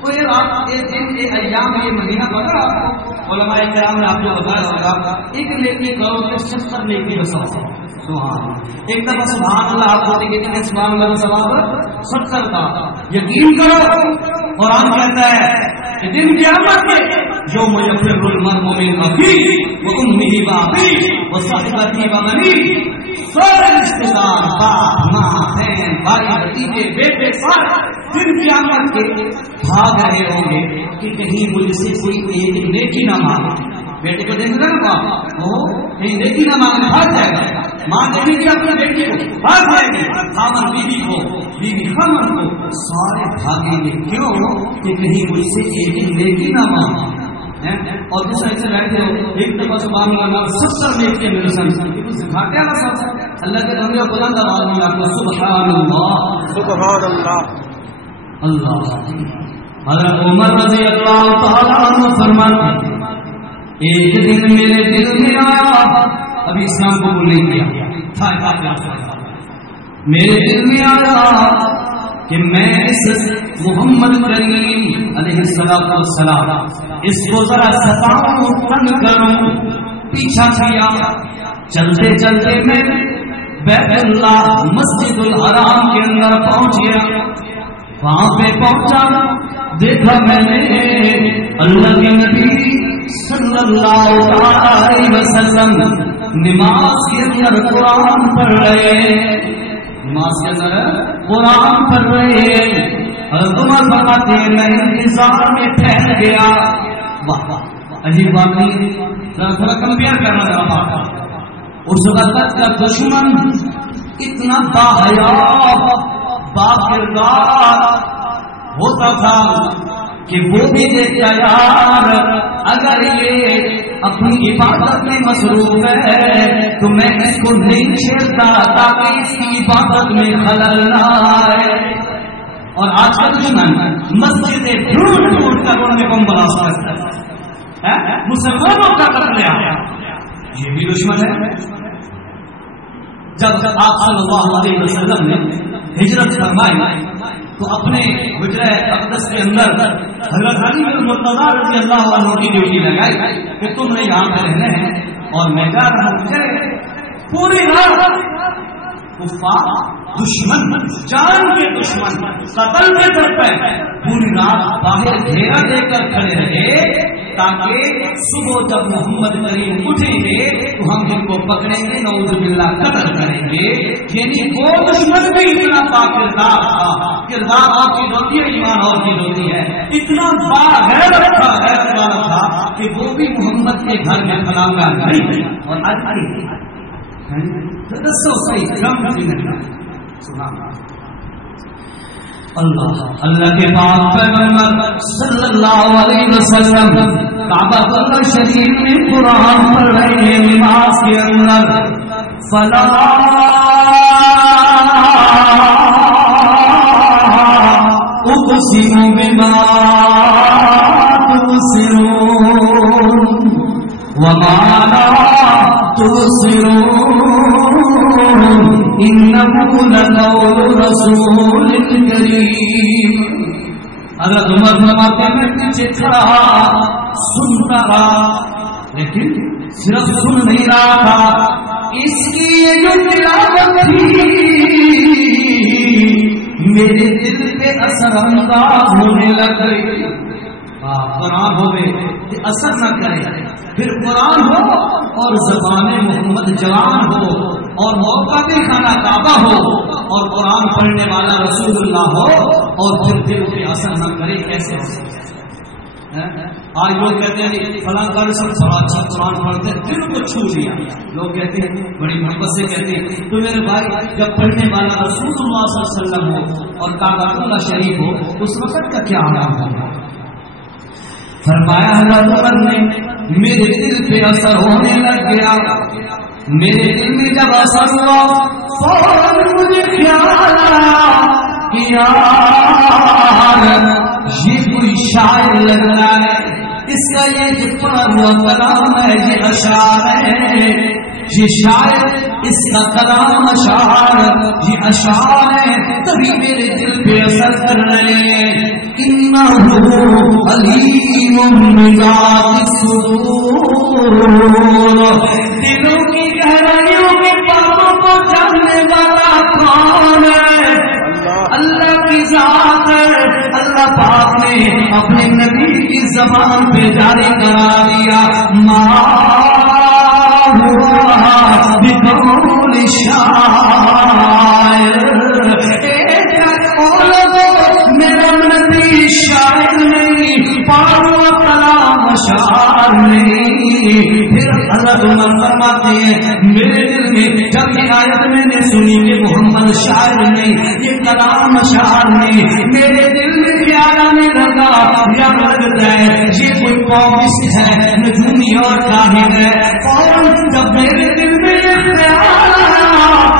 تو یہ رات ایک دن کے ایام یہ مہینہ پتا آپ کو علماء کرام نے آپ کو بتایا ہوگا ایک نیکی کرو تو 70 نیکی کا ثواب. ایک دفعہ سبحان اللہ آپ کو دیکھیں سبحان اللہ کا ثواب 70 کا. یقین کرو قرآن کہتا ہے کہ دن قیامت میں یوم یفر المرء من اخیہ وامہ وابیہ وصحبہ وبنیہ, سارے رشتے دار باپ ماں بہن بھائی بھتیجے بیٹے سارے دن قیامت کے بھاگ رہے ہوں گے کہ کہیں مجھ سے کوئی ایک نیکی نہ مانگے. بیٹے کو دیکھ رہے نا باپ وہ کہیں نیکی نہ مانگنے بھاگ جائے گا. ماں دیکھیں گے اپنے بیٹے کو بھاگ جائے گی, خامن بیوی کو, بیوی خامن کو, سارے بھاگیں گے. کیوں کہ کہیں مجھ سے ایک نیکی نہ مانگے. اور جس ایسے بیٹھے ہو ایک دفعہ سبحان اللہ 70 نیکی میرے ساتھ گھاٹے والا ساتھ اللہ کے بندے بلند آواز میں آپ سبحان اللہ سبحان اللہ. اللہ. حضرت عمر رضی اللہ تعالیٰ عنہ فرماتے ایک دن میرے دل میں آیا، ابھی اسلام کو قبول نہیں کیا تھا، میرے دل میں آیا کہ میں اس محمد کریم علیہ السلام اس کو ذرا ستاؤں، تنگ کروں. پیچھا کیا، چلتے چلتے میں بیت اللہ مسجد الحرام کے اندر پہنچ گیا. وہاں پہ پہنچا، دیکھا میں نے اللہ کے نبی صلی اللہ علیہ وسلم نماز کے اندر قرآن پڑھ رہے، نماز کے اندر قرآن پڑھ رہے. حضرت عمر فرماتے ہیں میں انتظار میں ٹھہر گیا. واہ عجیب بات نہیں، تھوڑا کمپیئر کرنا چاہتا. اس وقت کا دشمن اتنا باحیا با کردار ہوتا تھا کہ وہ بھی دیکھتا یار اگر یہ اپنی عبادت میں مصروف ہے تو میں اس کو نہیں چھیڑتا تاکہ اس کی عبادت میں خلل نہ آئے. اور آج کا دشمن مسجدیں ڈھونڈ ڈھونڈ کر ان میں بم بلاسٹ کرتا ہے، مسلمانوں کا قتل آیا، یہ بھی دشمن ہے. جب آپ صلی اللہ علیہ وسلم نے ہجرت فرمائی تو اپنے حجرہ اقدس کے اندر حضرت علی بن مرتضیٰ رضی اللہ عنہ کی ڈیوٹی لگائی کہ تم نے یہاں پہ رہنا ہے اور میں جا رہا ہوں. پوری رات کفار دشمن، جان کے دشمن، قتل کے در پہ پوری رات باہر گھیرا دے کر کھڑے رہے تاکہ صبح جب محمد کریم اٹھیں گے تو ہم ان کو پکڑیں گے، نعوذ باللہ قتل کریں گے. یعنی وہ دشمن بھی اتنا باکردار تھا، کردار آپ کی ہوتی ہے، ایمان اور کی ہوتی ہے، اتنا باغیرت تھا، غیرت والا تھا کہ وہ بھی محمد کے گھر میں پناہ نہیں. اور آج اللہ کے پاک پیغمبر صلی اللہ علیہ وسلم کعبہ اللہ شریف میں قرآن پڑھ رہے ہیں نماز کے اندر. فلا اقسم بما تبصرون وما لا تبصرون انه لقول رسول کریم. حضرت عمر فرماتے میں پیچھے کھڑا سنتا رہا، لیکن صرف سن نہیں رہا تھا، اس کی یہ جو تلاوت تھی میرے دل پہ اثر انداز ہونے لگ گئی. قرآن ہوئے کہ اثر نہ کرے، پھر قرآن ہو اور زبان محمد جوان ہو اور موقع بھی خانہ کعبہ ہو اور قرآن پڑھنے والا رسول اللہ ہو اور پھر دل پہ اثر نہ کرے، کیسے ہو سکتا ہے؟ آج لوگ کہتے ہیں فلاں کا رسول بڑا اچھا قرآن پڑھتے ہیں، دل کو چھو لیا. لوگ کہتے ہیں بڑی محبت سے کہتے ہیں تو میرے بھائی جب پڑھنے والا رسول اللہ صلی اللہ علیہ وسلم ہو اور کعبہ اللہ شریف ہو اس وقت کا کیا حال ہوگا؟ فرمایا حضرت عمر نے میرے دل پہ اثر ہونے لگ گیا. میرے دل میں جب اثر ہوا فوراً مجھے خیال آیا کہ یار یہ کوئی شاعر لگ رہا ہے، اس کا یہ جو پڑھا ہوا کلام ہے یہ اشعار ہے، یہ شاعر اس کا کلام اشعار، یہ اشعار ہے، تبھی میرے دل پہ اثر کر رہے ہیں. انه علیم بذات الصدور، دلوں کی گہرائیوں کی باتوں کو جاننے والا کون ہے؟ اللہ کی ذات ہے. اللہ پاک نے اپنے نبی کی زبان پہ جاری کرا دیا ما ہوا بقول شاعر. میرا نبی شاعر نہیں، پارو کلام شاعر نہیں. پھر حضرت عمر فرماتے ہیں میرے دل میں جب یہ آیت میں نے سنی کہ محمد شاعر نہیں، یہ کلام شاعر نہیں، میرے دل میں خیال آنے لگا یا لگتا ہے یہ کوئی قومسٹ ہے، نجومی اور کاہن ہے. اور جب میرے دل میں یہ خیال آیا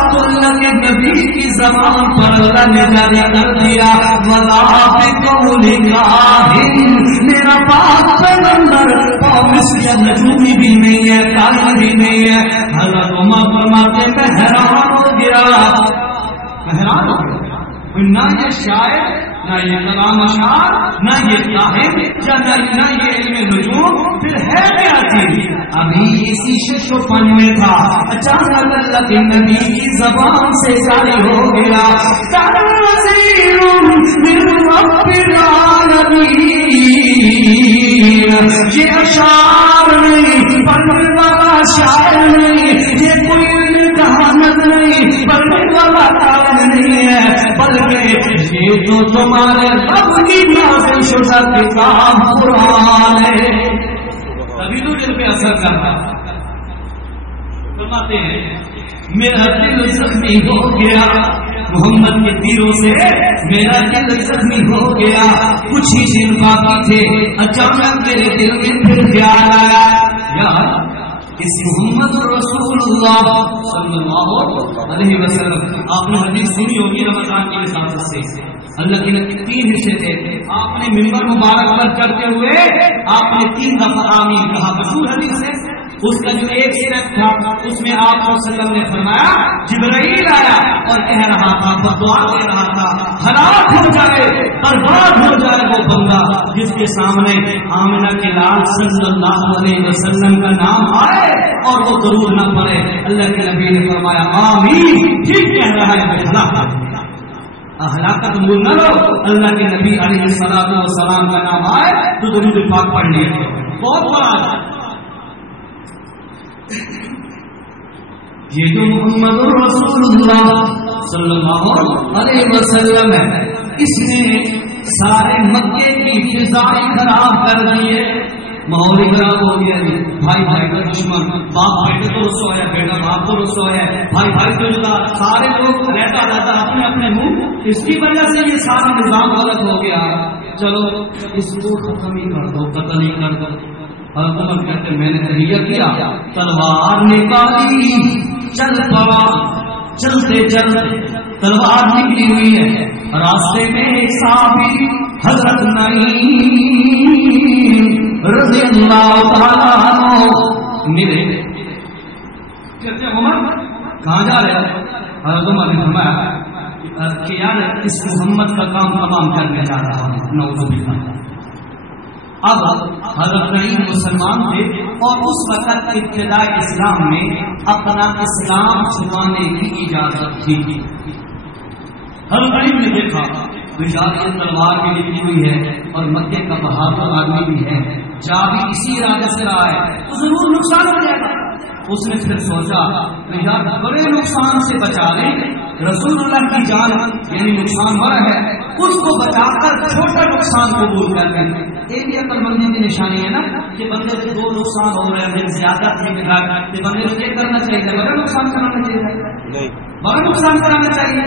زبان پر اللہ نے جاری کر دیا وَلَا بِقَوْلِ كَاهِنٍ، میرا پاک پیغمبر پومس یا نجومی بھی نہیں ہے، کاہن بھی نہیں ہے۔ حضرت عمر فرماتے میں حیران ہو گیا، حیران ہو گیا، نہ یہ شاعر، نہ یہ کلام اشعار، نہ یہ کاہن، نہ یہ علم نجوم، پھر ہے کیا چیز؟ ابھی اسی شش و پن میں تھا، اچانک اللہ کے نبی کی زبان سے جاری ہو گیا تنزیل من رب العالمین۔ یہ اشعار نہیں، پڑھنے والا شاعر نہیں، یہ کوئی علم کہانت نہیں، پڑھنے والا کاہن نہیں ہے، بلکہ یہ تو تمہارے رب کی نازل شدہ کتاب قرآن ہے۔ تبھی تو دل پہ اثر کرتا۔ فرماتے ہیں میرا دل زخمی ہو گیا محمد کے تیروں سے، میرا دل زخمی ہو گیا۔ کچھ ہی دن باقی تھے، اچانک میرے دل میں پھر خیال آیا یار اس محمد رسول اللہ صلی اللہ علیہ وسلم، آپ نے حدیث سنی ہوگی رمضان کی رسالت سے، اللہ کے نبی 3 حصے تھے، آپ نے منبر مبارک پر کرتے ہوئے آپ نے 3 دفعہ آمین کہا، مشہور حدیث ہے۔ اس کا جو ایک سٹیپ تھا اس میں آپ صلی اللہ علیہ وسلم نے فرمایا جبرائیل آیا اور کہہ رہا تھا، بدعا دے رہا تھا، ہلاک ہو جائے، برباد ہو جائے وہ بندہ جس کے سامنے آمنہ کے لال صلی اللہ علیہ وسلم کا نام آئے اور وہ درود نہ پڑے۔ اللہ کے نبی نے فرمایا آمین، ٹھیک کہہ رہا ہے، ہلاک ہلاکت مول نہ لو، اللہ کے نبی علیہ الصلوۃ والسلام کا نام آئے تو درود پاک پڑھ لیے، بہت بڑا۔ یہ جو محمد رسول اللہ صلی اللہ علیہ وسلم ہے، اس نے سارے مکے کی فضائیں خراب کر دی ہے، ماحول خراب ہو گیا، بھائی بھائی کا دشمن، باپ بیٹے کو رسوا ہے، بیٹا باپ کو رسوا ہے، بھائی بھائی کو جدا، سارے لوگ رہتا رہتا اپنے اپنے منہ، اس کی وجہ سے یہ سارا نظام غلط ہو گیا۔ چلو اس کو ختم ہی کر دو، قتل ہی کر دو۔ حضرت کہتے میں نے تہیہ کیا، تلوار نکالی، چل پڑا، چلتے چلتے تلوار نکلی ہوئی ہے، راستے میں ایک صحابی حضرت نعیم رضی اللہ تعالیٰ عنہ ملے، کہتے عمر کہاں جا رہے ہیں؟ حضرت عمر نے فرمایا کہ یار اس محمد کا کام تمام کرنے جا رہا ہوں، نعوذ باللہ۔ اب حضرت نعیم مسلمان تھے اور اس وقت ابتداء اسلام میں اپنا اسلام چھپانے کی اجازت تھی۔ حضرت نعیم نے دیکھا یہ تلوار بھی نکلی ہوئی ہے اور مکے کا بہادر آدمی بھی ہے، جا بھی اسی ارادے سے رہا ہے تو ضرور نقصان ہو جائے گا۔ اس نے پھر سوچا بڑے نقصان سے بچا لیں، رسول اللہ کی جان یعنی نقصان ہو رہا ہے، اس کو بچا کر چھوٹا نقصان قبول کر لیں۔ ایک یہ عقل مندی کی نشانی ہے نا کہ بندے سے 2 نقصان ہو رہے ہیں، زیادہ تھے کہ بندے کو یہ کرنا چاہیے، بڑا نقصان کرانا چاہیے، بڑا نقصان کرانا چاہیے،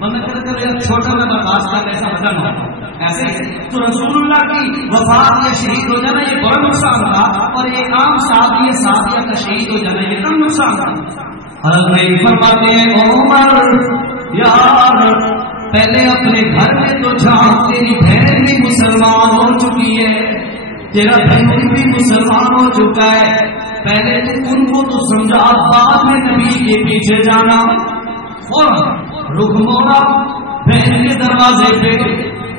بندہ کہتے چھوٹا میں برداشت کر ایسا وجہ نہ ہو۔ ایسے تو رسول اللہ کی وفات یا شہید ہو جانا یہ بڑا نقصان تھا، اور ایک عام صحابی صحابیہ کا شہید ہو جانا یہ کم نقصان تھا۔ حضرت نعیم فرماتے ہیں عمر یار پہلے اپنے گھر میں تو جھانک، تیری بہن بھی مسلمان ہو چکی ہے، تیرا بہن بھی مسلمان ہو چکا ہے، پہلے تو ان کو تو سمجھا، بعد میں نبی کے پیچھے جانا۔ اور رخ موڑا بہن کے دروازے پہ،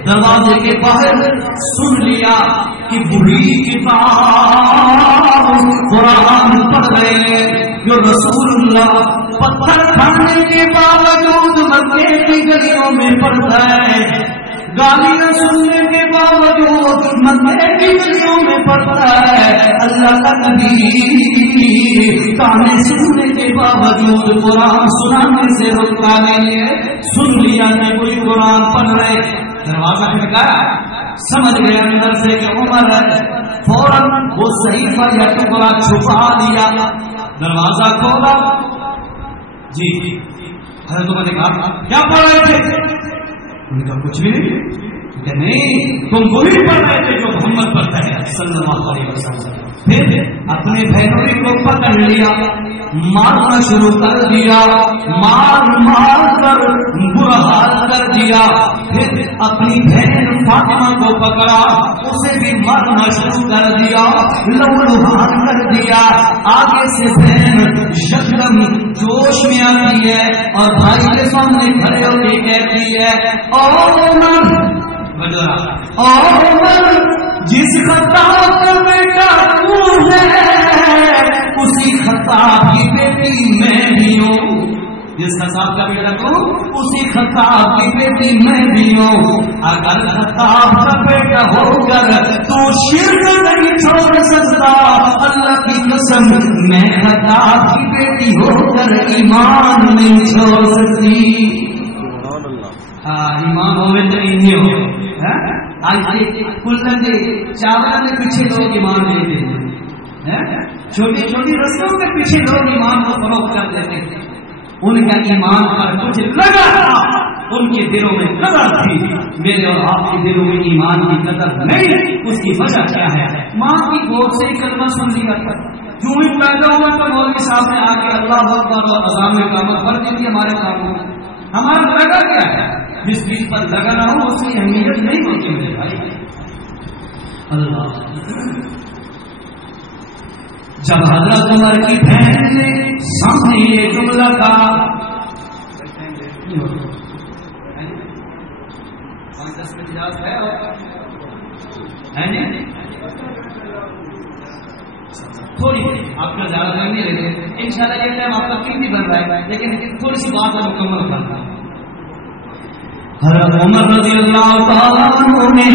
دروازے کے باہر سن لیا کہ بری کتاب قرآن پڑھ رہے ہیں جو رسول اللہ پتھر کھانے کے باوجود مکے کی گلیوں میں پڑھتا ہے، گالیاں سننے کے باوجود مکے کی گلیوں میں پڑھتا ہے، اللہ کا نبی گانے سننے کے باوجود قرآن سنانے سے روکتا نہیں ہے۔ سن لیا کہ کوئی قرآن پڑھ رہے، دروازہ کھٹکایا، سمجھ گئے اندر سے کہ عمر ہے، فوراً وہ صحیفہ یا ٹکڑا چھپا دیا، دروازہ کھولا، جی حضرت عمر نے کہا کیا پڑھ رہے تھے؟ انہوں نے کہا کچھ بھی نہیں۔ کہ نہیں تم وہی پڑھ رہے تھے جو محمد پڑھتا ہے صلی اللہ علیہ وسلم. پھر اپنے بہنوں کو پکڑ لیا, مارنا شروع کر دیا, مار کر برا حال کر دیا. پھر اپنی بہن فاطمہ کو پکڑا, اسے بھی مارنا شروع کر دیا, لہولہان کر دیا. آگے سے بہن یکدم جوش میں آتی ہے اور بھائی کے سامنے کھڑے ہو کے کہتی ہے, عمر جس خطاب کا بیٹا تو ہے اسی خطاب کی بیٹی میں بھی ہوں. جس خطاب کا بیٹا تو اسی خطاب کی بیٹی میں بھی ہوں. اگر خطاب کا بیٹا ہو کر تو شرک نہیں چھوڑ سکتا, اللہ کی قسم میں خطاب کی بیٹی ہو کر ایمان نہیں چھوڑ سکتی. ایمان ہوئے تو نہیں ہو. کلندے چاول کے پیچھے لوگ ایمان لیتے ہیں, چھوٹی چھوٹی رسموں کے پیچھے لوگ ایمان کو فروخت کر دیتے ہیں. ان کا ایمان پر کچھ لگا تھا, ان کے دلوں میں قدر تھی. میرے اور آپ کے دلوں میں ایمان کی قدر نہیں. اس کی وجہ کیا ہے؟ ماں کی گود سے کلمہ سن لیا تھا, جو ہی پیدا ہوا تو مولوی صاحب نے آ کے اللہ اکبر اور اذان میں اقامت کر دی تھی ہمارے کاموں میں. ہمارا لگا کیا ہے؟ جس چیز پر لگا نہ ہو اس کی اہمیت نہیں ہوتی میرے بھائی. اللہ جب حضرت عمر کی بہن نے سامنے یہ جملہ کہا, تھوڑی آپ کا زیادہ ٹائم نہیں لگے ان شاء اللہ. یہ ٹائم آپ کا کیوں نہیں بن رہا ہے, لیکن تھوڑی سی بات ہے مکمل کرنا. حضرت عمر رضی اللہ تعالیٰ عنہ نے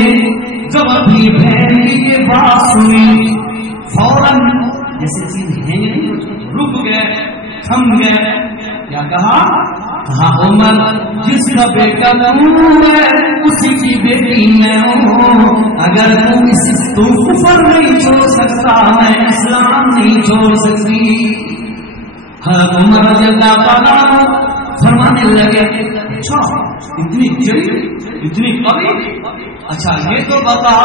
جب اپنی بہن کی یہ بات سنی, فوراً جیسے چیز ہے رک گئے, تھم گئے. کیا کہا؟ عمر جس کا بیٹا تو ہے اسی کی بیٹی میں ہوں. اگر تو کفر نہیں چھوڑ سکتا میں اسلام نہیں چھوڑ سکتی. حضرت عمر رضی اللہ تعالیٰ فرمانے لگے, اچھا اتنی جلدی اتنی قوی, اچھا یہ تو بتا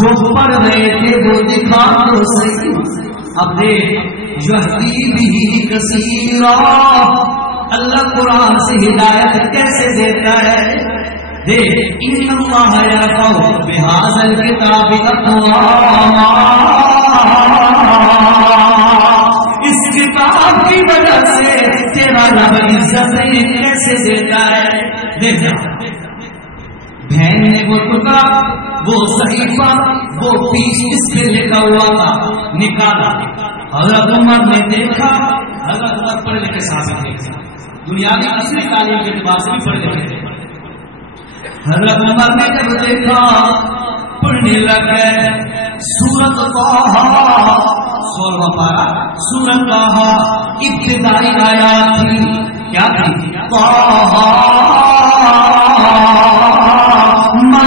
جو پڑھ رہے تھے وہ دکھا تو صحیح. اب دیکھ یہدی بھی کثیرا, اللہ قرآن سے ہدایت کیسے دیتا ہے. دیکھ ان اللہ یرفع بہذا الکتاب اقواما, اس کتاب کی وجہ سے تیرا رب عزت کیسے دیتا ہے. دیکھ بہن نے وہ ٹکڑا, وہ صحیفہ, وہ پیس اس پہ لکھا ہوا تھا نکالا. حضرت عمر نے دیکھا, حضرت عمر پڑھنے کے ساتھ دیکھا, دنیاوی اصلی تعلیم کے اعتبار سے بھی پڑھ لکھے تھے. حضرت عمر نے جب دیکھا پڑھنے لگے سورۃ طٰہٰ, 16واں پارہ سورۃ طٰہٰ, ابتدائی آیات تھی. کیا تھی؟ طٰہٰ ما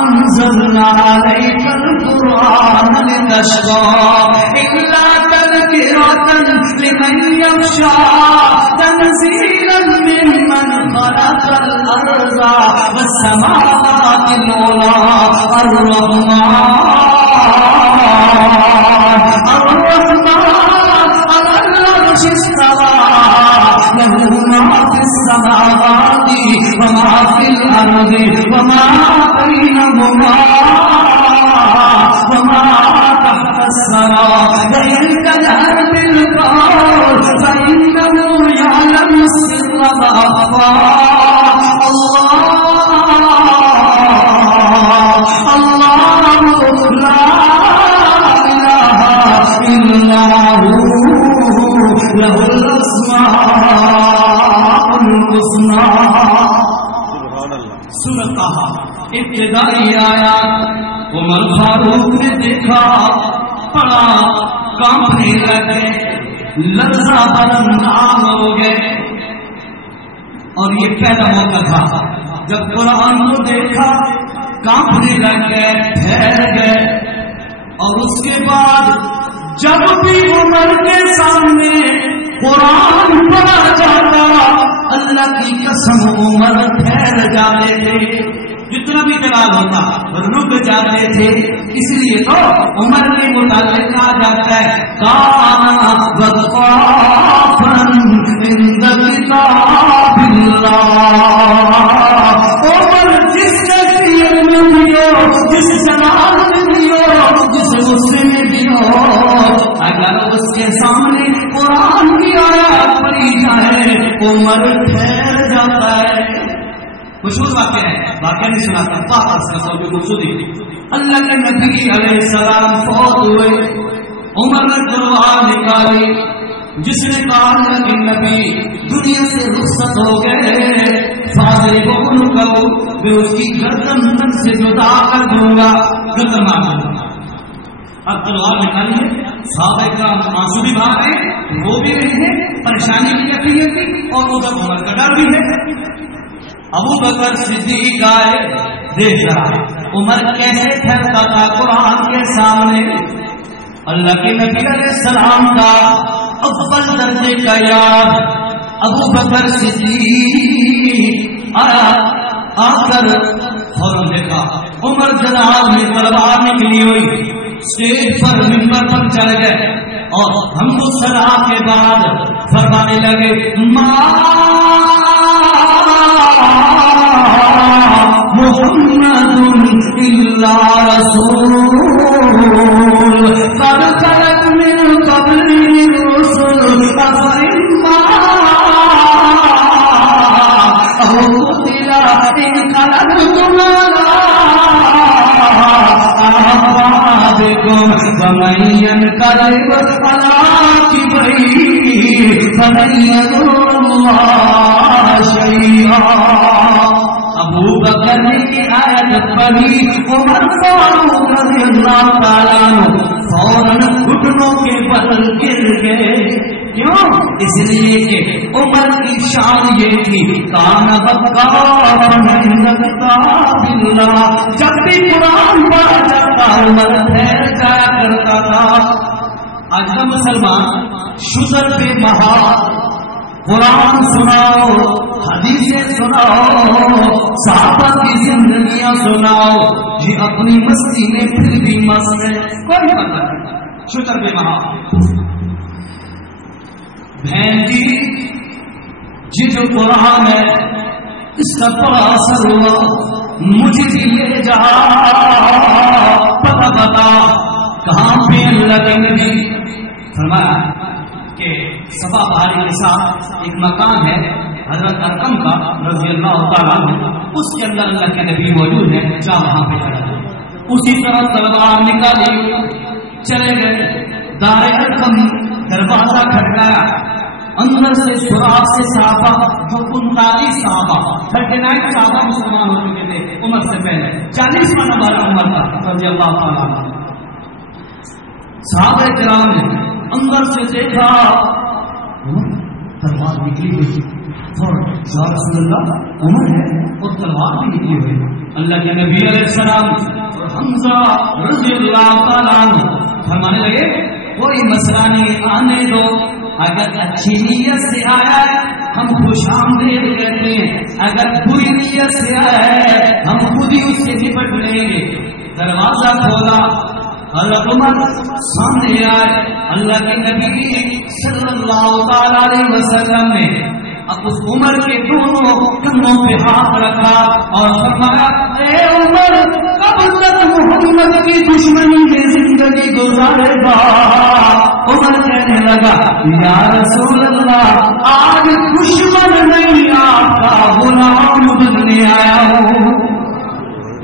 انزلنا علیک القرآن لتشقى الا تذکرۃ لمن یخشى تنزیلا ممن خلق الارض والسماوات العلی الرحمن على العرش استوى له ما في السماوات وما في الارض وما بينهما وما تحت الثرى لئن تجهر بالقول فإنه يعلم السر وأخفى. الله لا إله إلا هو له الأسماء الحسنى. سورۃ طٰہٰ ابتدائی آیات. عمر فاروق نے دیکھا, پڑھا, کانپنے لگے, لرزہ برندام ہو گئے. اور یہ پہلا موقع تھا جب قرآن کو دیکھا, کانپنے لگے, ٹھہر گئے. اور اس کے بعد جب بھی عمر کے سامنے قرآن پڑھا جاتا اللہ کی قسم عمر ٹھہر جاتے تھے, جتنا بھی جلال ہوتا رک جاتے تھے. اس لیے تو عمر کے متعلق کہا جاتا ہے کان وقافا عند کتاب اللہ. عمر جس شخصیت میں بھی ہو، جس جلال میں بھی ہو، جس غصے میں بھی ہو، اگر اس کے سامنے قرآن کی آیات پڑھی جائے عمر ٹھہر جاتا ہے. مشہور واقعہ ہے، واقعہ نہیں سناتا، پاس کا سب کو سنی. اللہ کے نبی علیہ السلام فوت ہوئے. عمر نے تلوار نکالی. جس نے کہا کہ نبی دنیا سے رخصت ہو گئے، فاضل بول کرو میں اس کی گردن تن سے جدا کر دوں گا، گردن مار دوں گا. اب تلوار نکالی ہے، صحابہ کرام آنسو بھی بہا رہے ہیں، وہ بھی رہے ہیں، پریشانی کی کیفیت تھی اور ادھر عمر کا ڈر بھی ہے. ابو بکر صدیق آئے، دیکھ رہا عمر کیسے ٹھہرتا تھا قرآن کے سامنے. اللہ کے نبی علیہ السلام کا اول درجے کا یاد ابو بکر صدیق آیا. آ کر فوراً دیکھا عمر جلال میں تلوار نکلی ہوئی، اسٹیج پر منبر پر چڑھ گئے اور ہم کو صلاح کے بعد فرمانے لگے محمد الا رسول قد خلت من قبله الرسل افإن مات او قتل انقلبتم على أعقابكم ومن ينقلب على عقبيه فلن يضر الله شيئا. ابو بکر نے یہ آیت پڑھی، عمر فاروق رضی اللہ تعالیٰ عنہ فوراً گھٹنوں کے بل گر گئے. کیوں؟ اس لیے کہ عمر کی شان یہ تھی کان وقافا عند کتاب اللہ. جب بھی قرآن پڑھا جاتا عمر ٹھہر جایا کرتا تھا. آج کا مسلمان شذر بے مہار قرآن سناؤ، حدیثیں سناؤ، صحابہ کی زندگیاں سناؤ، یہ اپنی مستی میں پھر بھی مست ہے، کوئی پتہ نہیں. شذر بے مہار بہن جی یہ جو قرآن ہے اس کا بڑا اثر ہوا، مجھے بھی لے جا پتہ بتا کہاں پہ. اللہ کے نبی فرمایا کہ صفا پہاڑی کے ساتھ ایک مکان ہے حضرت ارقم کا رضی اللہ تعالیٰ عنہ، اس کے اندر اللہ کے نبی موجود ہے، جا وہاں پہ کھڑا. اسی طرح تلوار نکالی، چلے گئے دار ارقم، دروازہ کھٹکایا، اندر سے سراغ سے صحابہ جو 39 صحابہ 39 صحابہ مسلمان ہو چکے تھے عمر سے پہلے، 40واں نمبر عمر کا رضی اللہ تعالیٰ عنہ. صحابہ کرام نے اندر سے دیکھا تلوار نکلی ہوئی، اور یا رسول اللہ عمر ہے اور تلوار بھی نکلی ہوئی. اللہ کے نبی علیہ السلام اور حمزہ رضی اللہ تعالیٰ عنہ فرمانے لگے کوئی مسئلہ نہیں، آنے دو. اگر اچھی نیت سے آیا ہے ہم خوش آمدید کہتے ہیں، اگر بری نیت سے آیا ہے ہم خود ہی اس سے نپٹ لیں گے. دروازہ کھولا، حضرت عمر سامنے آئے. اللہ کے نبی صلی اللہ تعالی علیہ وسلم نے اب اس عمر کے دونوں کندھوں پہ ہاتھ رکھا اور فرمایا اے عمر کب تک محمد کی دشمنی میں زندگی گزارے گا؟ عمر کہنے لگا یا رسول اللہ آج دشمن نہیں آپ کا غلام بننے آیا ہوں،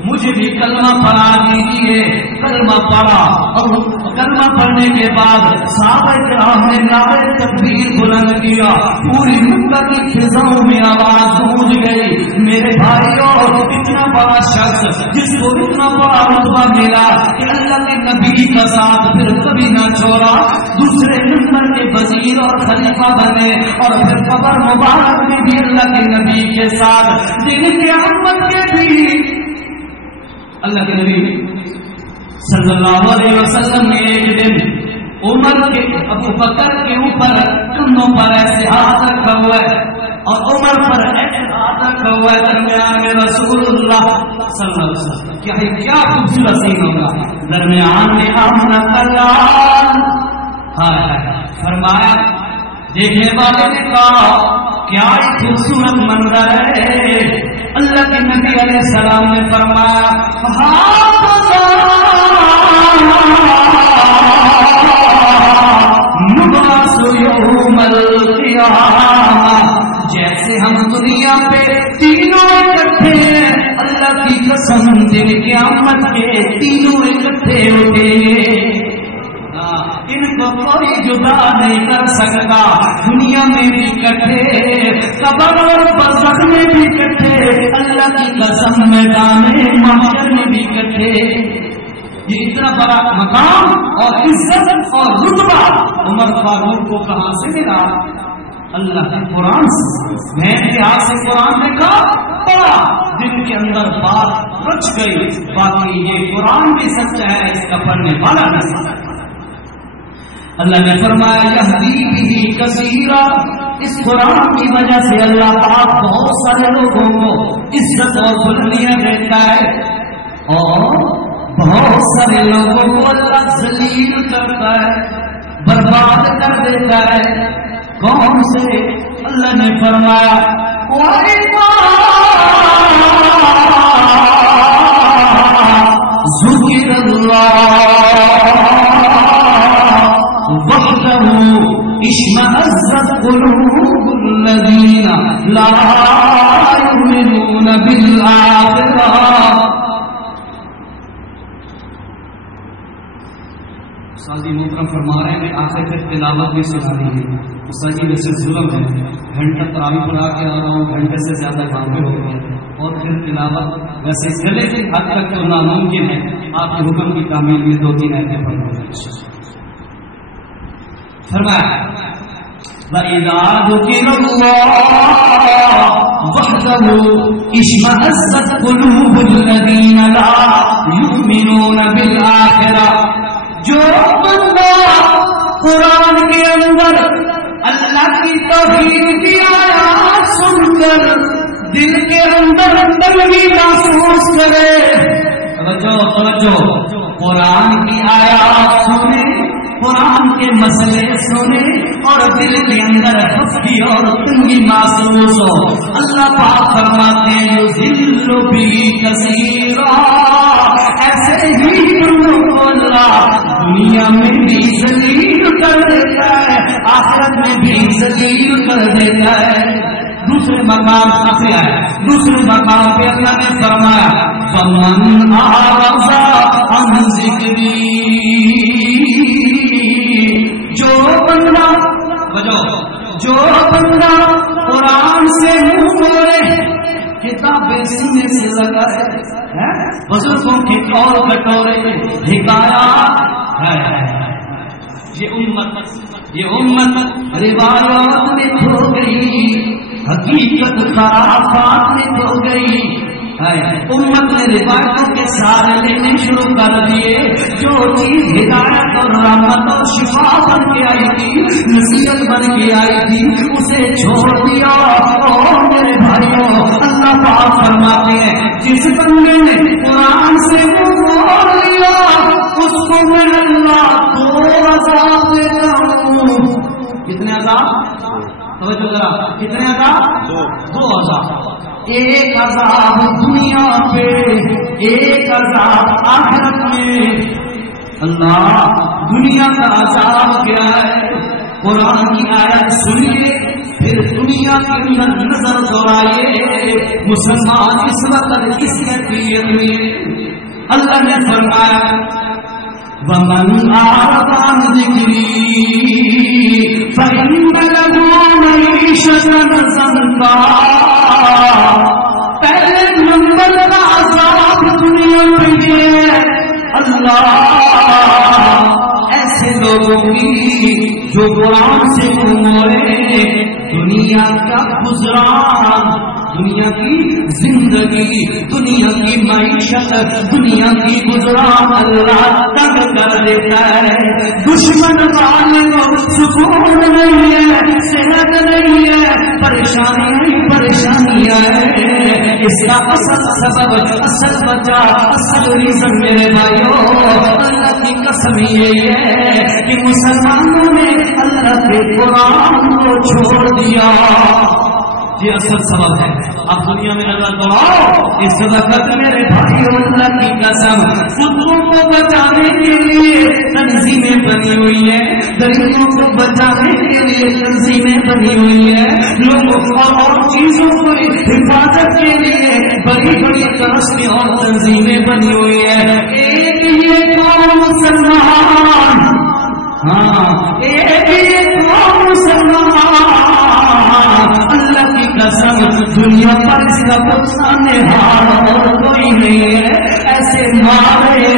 مجھے بھی کلمہ پڑھا دیجیے. کلمہ پڑھا اور کلمہ پڑھنے کے بعد صحابہ کرام نے نعرہ تکبیر بلند کیا. پوری مکہ کی فضاؤں میں آواز گونج گئی میرے بھائیوں اتنا بڑا شخص جس کو اتنا بڑا رتبہ ملا کہ اللہ کے نبی کا ساتھ پھر کبھی نہ چھوڑا، دوسرے نمبر کے وزیر اور خلیفہ بنے اور پھر قبر مبارک میں بھی اللہ کے نبی کے ساتھ دن قیامت کے بھی اللہ کے نبی صلی اللہ علیہ وسلم نے ایک دن عمر کے ابو بکر کے اوپر کندھوں پر ایسے ہاتھ رکھا ہوا ہے اور عمر پر ایسے درمیان میں رسول اللہ صلی اللہ علیہ وسلم کیا خوبصورت سین ہوگا. درمیان میں آمنہ اللہ فرمایا. دیکھنے والے نے کہا کیا خوبصورت منظر ہے. اللہ کے نبی علیہ السلام نے فرمایا نبعث یوم القیامہ. جیسے ہم دنیا پہ تینوں اکٹھے ہیں, اللہ کی قسم دن قیامت کے تینوں اکٹھے ہوتے ہیں. ان کو کوئی جدا نہیں کر سکتا. دنیا میں بھی اکٹھے, قبر اور برزخ میں بھی اکٹھے, اللہ کی قسم میدان محشر میں بھی اکٹھے. یہ اتنا بڑا مقام اور عزت اور رتبہ عمر فاروق کو کہاں سے ملا؟ اللہ کے قرآن سے. میں اتہاس سے قرآن نے کہا پڑھا, دل کے اندر بات رچ گئی. باقی یہ قرآن بھی سچا ہے, اس کا پڑھنے والا نہیں. اللہ نے فرمایا یہدی بہ کثیرا. اس قرآن کی وجہ سے اللہ پاک بہت سارے لوگوں کو عزت اور بلندیاں دیتا ہے, اور بہت سارے لوگوں کو اللہ ذلیل کرتا ہے, برباد کر دیتا ہے. کون سے؟ اللہ نے فرمایا ذکر اللہ وحده اشمئزت قلوب الذين لا يؤمنون بالآخرة. استاد جی محترم فرما رہے ہیں آخر پھر تلاوت بھی سنا رہی ہے. استاد جی ویسے ظلم ہے, گھنٹہ تراویح پڑھا کے آ رہا ہوں, گھنٹے سے زیادہ کام پہ ہو گئے, اور پھر تلاوت ویسے گلے سے حد تک تو ناممکن ہے. آپ کے حکم کی تعمیل میں 2-3 آیتیں پڑھیں. فرمایا وَإِذَا ذُكِرَ اللَّهُ وَحْدَهُ اشْمَأَزَّتْ قُلُوبُ الَّذِينَ لَا يُؤْمِنُونَ بِالْآخِرَةِ. جو بندہ قرآن کے اندر اللہ کی توحید کی آیات سن کر دل کے اندر تنگی محسوس کرے, توجہ, قرآن کی آیات سنے, قرآن کے مسئلے سنے, اور دل کے اندر خفگی اور تنگی محسوس ہو, اللہ پاک فرماتے ہیں یضل بہ کثیرا. ایسے ہی کو اللہ دنیا میں بھی ذلیل کر دیتا ہے, آخرت میں بھی ذلیل کر دیتا ہے. دوسرے مقام آتے آئے, دوسرے مقام پہ اللہ نے فرمایا فمن اعرض عن ذکری. جو بندہ قرآن سے منہ موڑے, کتابیں سینے سے لگائے, بزرگوں کے قول کٹورے حکایات, یہ امت روایات میں کھو گئی, حقیقت خرافات میں کھو گئی. امت نے روایتوں کے سارے لینے شروع کر دیے. جو چیز ہدایت اور رحمت اور شفا بن کے آئی تھی, نصیحت بن کے آئی تھی, اسے چھوڑ دیا. اور میرے بھائیوں, اللہ پاک فرماتے ہیں جس بندے نے قرآن سے منہ موڑ لیا اس کو میں اللہ 2 عذاب دیتا ہوں. کتنے عذاب؟ توجہ ذرا, کتنے عذاب؟ 2 عذاب. ایک عذاب دنیا پہ, ایک عذاب آخرت میں. اللہ دنیا کا عذاب کیا ہے؟ قرآن کی آیت سنیے, پھر دنیا کے اندر نظر دوڑائیے. مسلمان اس وقت کس کیفیت میں؟ اللہ نے فرمایا وَمَنْ أَعْرَضَ عَنْ ذِكْرِي فَإِنَّ لَهُ مَعِيشَةً ضَنكًا. پہلے نمبر کا عذاب دنیا میں ہے اللہ ایسے لوگوں کی جو قرآن سے موڑے, دنیا کا گزران دنیا کی زندگی، دنیا کی معیشت، دنیا کی گزران اللہ تنگ کر دیتا ہے. دشمن والے کو سکون نہیں ہے، صحت نہیں ہے، پریشانی نہیں پریشانیاں ہے. اس کا اصل سبب، اصل وجہ، اصل ریزن میرے بھائیوں اللہ کی قسم یہ ہے کہ مسلمانوں نے اللہ کے قرآن کو چھوڑ دیا. یہ اصل سبب ہے. اب دنیا میں نظر دوڑاؤ، اس وقت میرے بھائی اللہ کی قسم خودوں کو بچانے کے لیے تنظیمیں بنی ہوئی ہیں، غریبوں کو بچانے کے لیے تنظیمیں بنی ہوئی ہیں، لوگوں اور چیزوں کو حفاظت کے لیے بڑی بڑی ترسمی اور تنظیمیں بنی ہوئی ہیں. ایک یہ قوم مسلمان، ہاں ایک یہ قوم مسلمان اللہ کی قسم دنیا پر اس کا پوچھنے ہار اور کوئی نہیں ہے. ایسے مارے،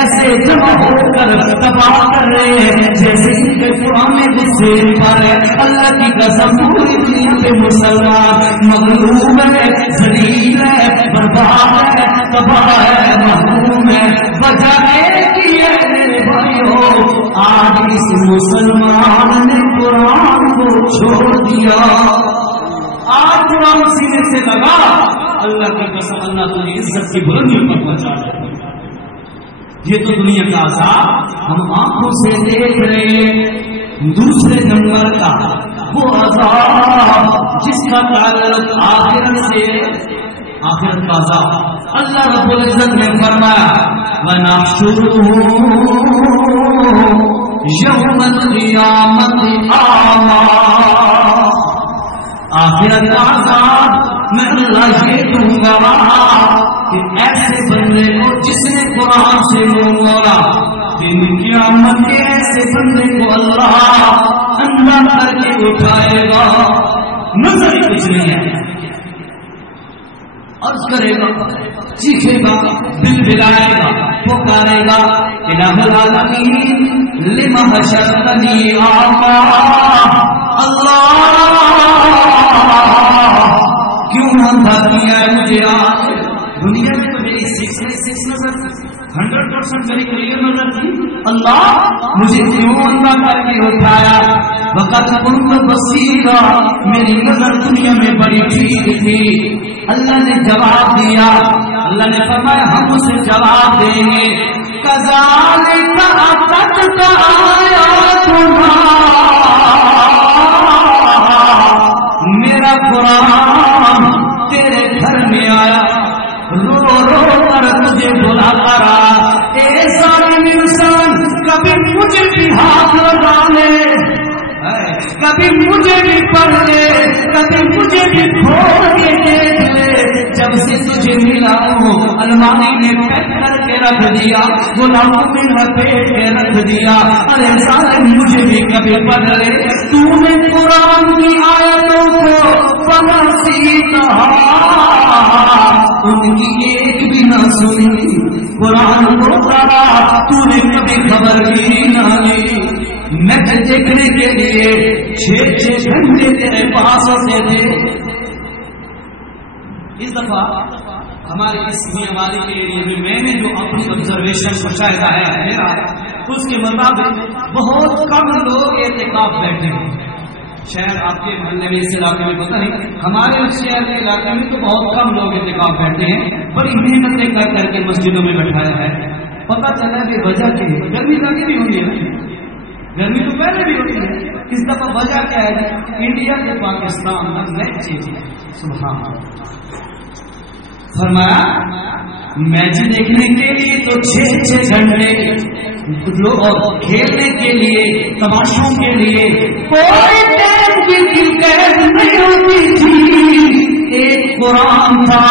ایسے جمع ہو کر تباہ کر رہے ہیں جیسے ان کے پرانے غصے پر ہے. اللہ کی قسم پوری دنیا پہ مسلمان مغلوب ہے، ذلیل ہے، برباد ہے، تباہ ہے، محروم ہے. وجہ ایک ہی ہے میرے بھائیوں، آج اس مسلمان نے قرآن کو چھوڑ دیا. آج قرآن سینے سے لگا، اللہ کی قسم اللہ تمہیں عزت کی بلندیوں پر پہنچا دے. یہ تو دنیا کا عذاب ہم آنکھوں سے دیکھ رہے ہیں. دوسرے نمبر کا وہ عذاب جس کا تعلق آخرت سے، آخرت کا عذاب اللہ رب العزت نے فرمایا وَنَحْشُرُهُ يَوْمَ الْقِيَامَةِ أَعْمَىٰ. آخرت کا عذاب میں اللہ یہ دوں گا کہ ایسے بندے کو جس نے قرآن سے منہ موڑا، دن قیامت کے ایسے بندے کو اللہ اندھا کر کے اٹھائے گا، نظر ہی کچھ نہیں ہے. عرض کرے گا، چیخے گا، بل بلائے گا، پکارے گا الہ العالمین لم حشرتنی اعمیٰ. اللہ کیوں اندھا کیا ہے مجھے آج؟ دنیا میں تو میری 6 نظر 100% میری کلیئر نظر تھی. اللہ مجھے کیوں اندھا کر کے اٹھایا؟ وقت كنت بصیرا، میری نظر دنیا میں بڑی ٹھیک تھی. اللہ نے جواب دیا، اللہ نے فرمایا ہم اسے جواب دیں گے کذالک اتتک آیاتنا. میرا قرآن تیرے گھر میں آیا، رو رو کر تجھے بلاتا رہا. اے ظالم انسان، کبھی مجھے بھی ہاتھ لگا لے، کبھی مجھے بھی پڑھ لے، کبھی مجھے بھی کھول کے دیکھ لے. جب سے تجھے ملا ہوں المانی نے پیک کر کے رکھ دیا، غلاموں میں لپیٹ کے رکھ دیا. ارے ظالم مجھے بھی کبھی پڑھ لے. تو نے قرآن کی آیتوں کو فنسیتھا، ان کی ایک بھی نہ سنی. قرآن کو پڑھا تو نے کبھی خبر بھی نہ لی. میچ دیکھنے کے لیے 6 گھنٹے تیرے پاس ہوتے تھے. اس دفعہ ہمارے اس ہمارے ایریا میں میں نے جو اپنی آبزرویشن مشاہدہ ہے میرا، اس کے مطابق بہت کم لوگ اعتکاف بیٹھے ہیں. شہر آپ کے محلے میں اس علاقے میں پتہ نہیں، ہمارے شہر کے علاقے میں تو بہت کم لوگ اعتکاف بیٹھے ہیں. بڑی محنتیں کر کے مسجدوں میں بیٹھایا ہے. پتہ چلا کہ وجہ کیا ہے؟ گرمی لگی بھی ہوئی ہے، گرمی تو پہلے بھی ہوتی ہے. اس دفعہ وجہ کیا ہے؟ انڈیا سے پاکستان میں نئی چیز ہے. سبحان اللہ. فرمایا میچ دیکھنے کے لیے تو 6 گھنٹے لوگ کھیلنے کے لیے، تماشوں کے لیے کوئی ٹائم کی قید نہیں ہوتی تھی. ایک قرآن تھا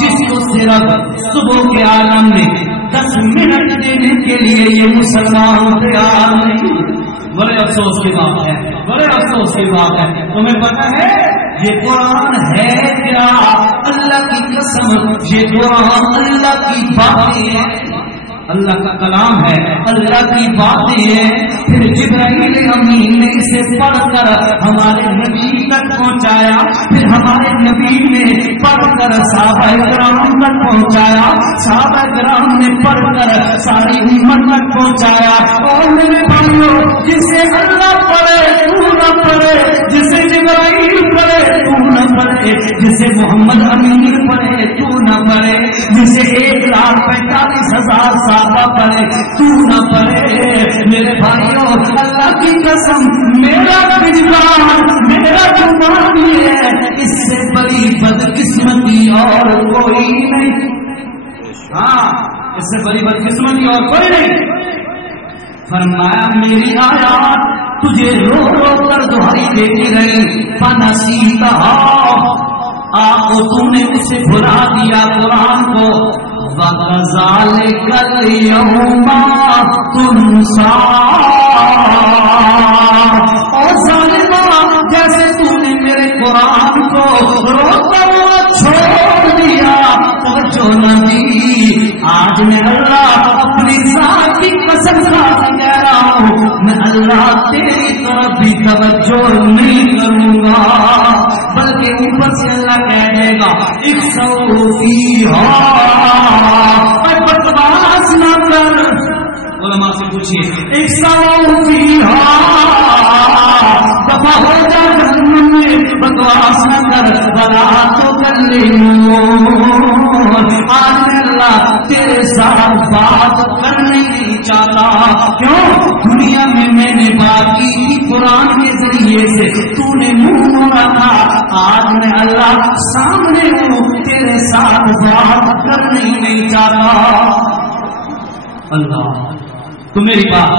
جس کو صرف صبح کے عالم میں 10 منٹ دینے کے لیے یہ مسلمان تیار نہیں. بڑے افسوس کی بات ہے، بڑے افسوس کی بات ہے. تمہیں پتہ ہے یہ قرآن ہے کیا؟ اللہ کی قسم یہ قرآن اللہ کی باتیں ہیں. اللہ کا کلام ہے، اللہ کی باتیں ہیں. پھر جبرائیل امین نے اسے پڑھ کر ہمارے نبی تک پہنچایا، پھر ہمارے نبی نے پڑھ کر صحابہ کرام تک پہنچایا، صحابہ کرام نے پڑھ کر ساری امت تک پہنچایا. اور میرے بھائیوں، جسے اللہ پڑھے تو نہ پڑھے، جسے جبرائیل پڑھے تو نہ پڑھے، جسے محمد امین پڑھے تو نہ پڑھے، جسے 1,45,000 صحابہ پڑھے تو نہ پڑھے، میرے بھائیوں اللہ کی قسم میرا وجدان میرا گمان یہ ہے، اس سے بڑی بدقسمتی اور کوئی نہیں. ہاں، اس سے بڑی بدقسمتی اور کوئی نہیں. فرمایا میری آیات تجھے رو رو کر دہائی دیتی رہی، فنسیتھا آپ تو نے اسے بھلا دیا قرآن کو. وَكَذَلِكَ الْيَوْمَ تُنسَىٰ، اور ظالمہ جیسے تو نے میرے قرآن کو روتا ہوا چھوڑ دیا، توجہ نہ دی. آج میں اللہ اپنی ذات کی قسم کہہ رہا ہوں، میں اللہ تیری طرف بھی توجہ نہیں کروں گا، بلکہ اوپر سے اللہ کہہ دے گا اخسؤوا فیہا، اور بکواس نہ کر. علماء سے پوچھئے اخسؤوا فیہا، دفع ہو جا جہنم میں، بکواس نہ کر. ولا تکلمون، آج میں اللہ تیرے ساتھ بات کرنے نہیں چاہتا. کیوں؟ دنیا میں نے بات کی تھی قرآن کے ذریعے سے، تو نے منہ موڑا تھا. آج میں اللہ سامنے ہوں، تیرے ساتھ بات کرنے نہیں چاہتا. اللہ تو میری بات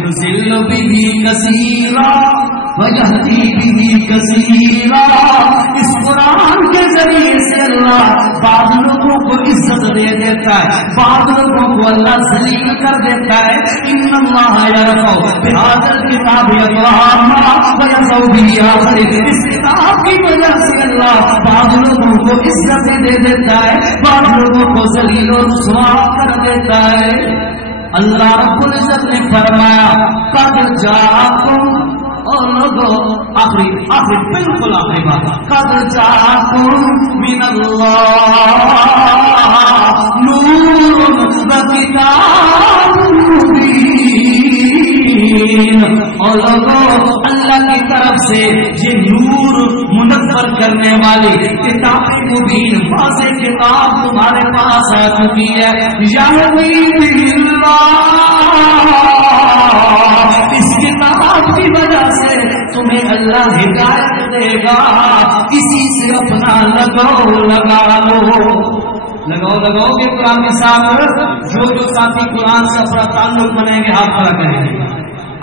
یضل بہ کثیرا ویہدی بہ کثیرا، اس قرآن کے ذریعے سے اللہ بعض لوگوں کو عزت دے دیتا ہے، بعض لوگوں کو اللہ ذلیل کر دیتا ہے. ان اللہ یرفع بہذا الکتاب اقواما ویضع بہ آخرین، اس کتاب کی وجہ سے اللہ بعض لوگوں کو عزت دے دیتا ہے، بعض لوگوں کو ذلیل و رسوا کر دیتا ہے. اللہ رب العزت نے فرمایا قد جاءکم، اور لوگوں آخری بالکل آخری بات، قد جاءکم من اللہ نور و کتاب مبین، اور لوگوں اللہ کی طرف سے یہ نور منور کرنے والی کتاب مبین واضح کتاب تمہارے پاس آ چکی ہے. یہدی بہ اللہ، اس کتاب کی وجہ سے تمہیں اللہ ہدایت دے گا. اسی سے اپنا لگاؤ گے قرآن کے ساتھ. جو ساتھی قرآن سے اپنا تعلق بنائیں گے ہاتھ کھڑا کریں گے.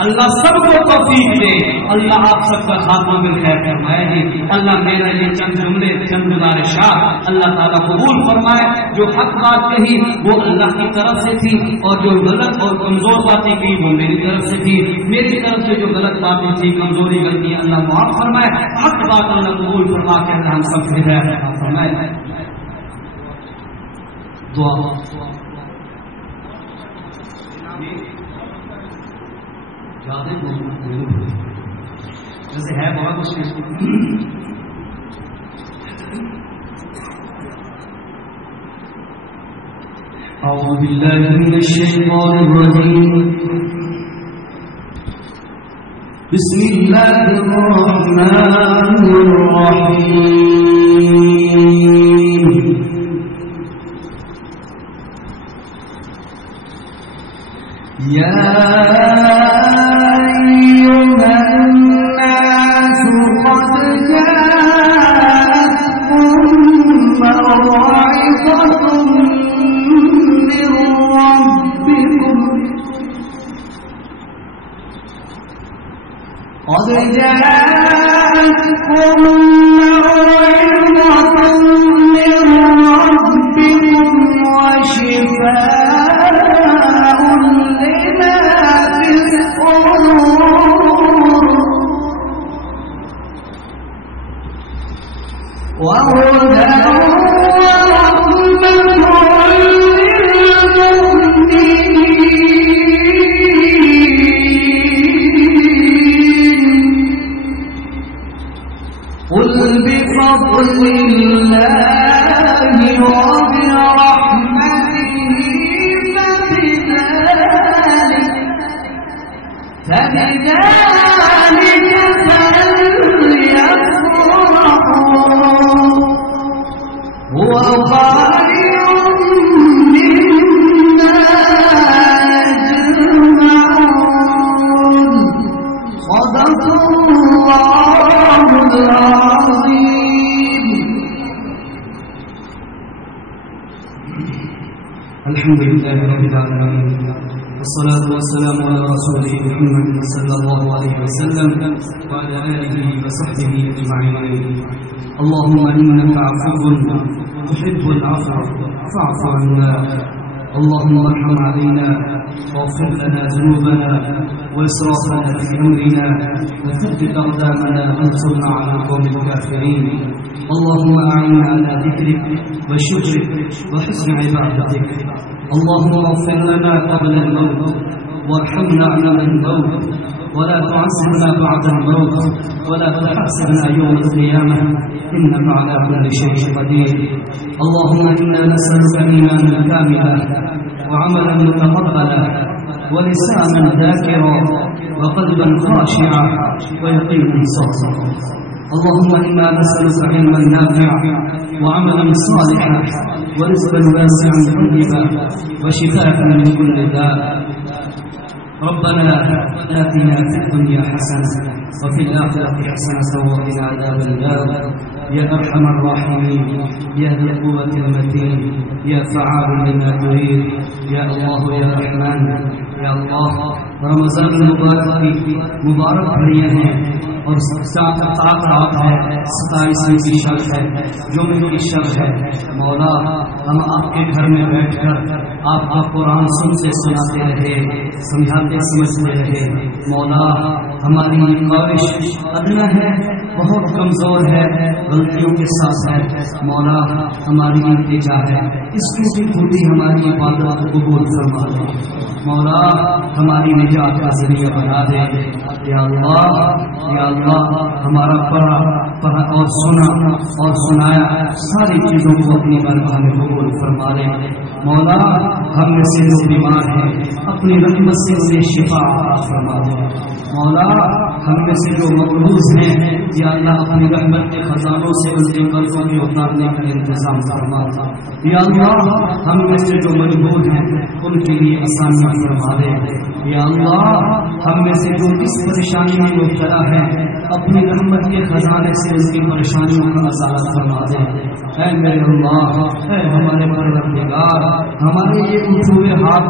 اللہ سب کو توفیق دے، اللہ آپ سب کا خاتمہ بالخیر فرمائے جی. اللہ میرا یہ چند جملے چند گزارشات اللہ تعالیٰ قبول فرمائے. جو حق بات کہی وہ اللہ کی طرف سے تھی، اور جو غلط اور کمزور باتیں کی وہ میری طرف سے تھی. میری طرف سے جو غلط باتیں تھی، کمزوری غلطیاں اللہ معاف فرمائے. حق بات اللہ قبول فرما کے اللہ ہم سب سے ہدایت فرمائے. دعا جیسے ہے بہت مشکل. اعوذ باللہ من الشیطان الرجیم، بسم اللہ الرحمن الرحیم. وَهُدًى وَرَحْمَةٌ لِّلْمُؤْمِنِينَ الحمد لله رب العالمين والصلاة والسلام على رسوله محمد صلى الله عليه وسلم وعلى آله وصحبه أجمعين. اللهم إنك عفو تحب العفو فاعف عنا. اللهم ارحم علينا واغفر لنا ذنوبنا وإسرافنا في أمرنا وثبت أقدامنا وانصرنا على القوم الكافرين. اللهم أعنا على ذكرك وشكرك وحسن عبادتك. اللهم اغفر لنا قبل الموت وارحمنا عند الموت ولا تعذبنا بعد الموت ولا تحاسبنا يوم القيامة إنك على كل شيء قدير. اللهم إنا نسألك إيمانا كاملا وعملا متقبلا ولسانا ذاكرا وقلبا خاشعا ويقينا صادقا. اللهم إنا نسألك علما نافعا وعملا صالحا ورزقا واسعا طيبا وشفاء من كل داء. ربنا آتنا في الدنيا حسنة وفي الآخرة حسنة وقنا عذاب النار. يا أرحم الراحمين يا ذي القوة المتين يا فعال لما تريد يا الله يا رحمن يا الله. رمضان المبارک کی مبارک گھڑیاں ہیں اور 7 رات ہے، 27ویں کی شب ہے، جمعے کی شب ہے. مولا ہم آپ کے گھر میں بیٹھ کر آپ کا قرآن سنتے سناتے رہے، سمجھاتے سمجھتے رہے. مولا ہماری یہ خواہش ادنا ہے، بہت کمزور ہے، غلطیوں کے ساتھ ہے. مولا ہماری التجا ہے، اس ٹوٹی پھوٹی ہماری عبادت کو قبول فرما دے. مولا ہماری نجات کا ذریعہ بنا دے. یا اللہ یا اللہ ہمارا پڑھا اور سنا اور سنایا ساری چیزوں کو اپنی برکت میں قبول فرما لے. مولا ہم میں سے جو بیمار ہیں اپنی رحمت سے انہیں شفا عطا فرما دے. مولا ہم میں سے جو مقروض ہیں یا اللہ اپنی رحمت کے خزانوں سے ان کے قرضوں کے اتارنے کا انتظام فرما دے. یا اللہ ہم میں سے جو مجبور ہیں ان کے لیے آسانیاں فرما دے. یا اللہ ہم میں سے جو اس پریشانی میں مبتلا ہے اپنی رحمت کے خزانے سے ان کی پریشانیوں کا ازالہ فرما دے. اے میرے اللہ، اے ہمارے پروردگار، ہمارے یہ اٹھے ہوئے ہاتھ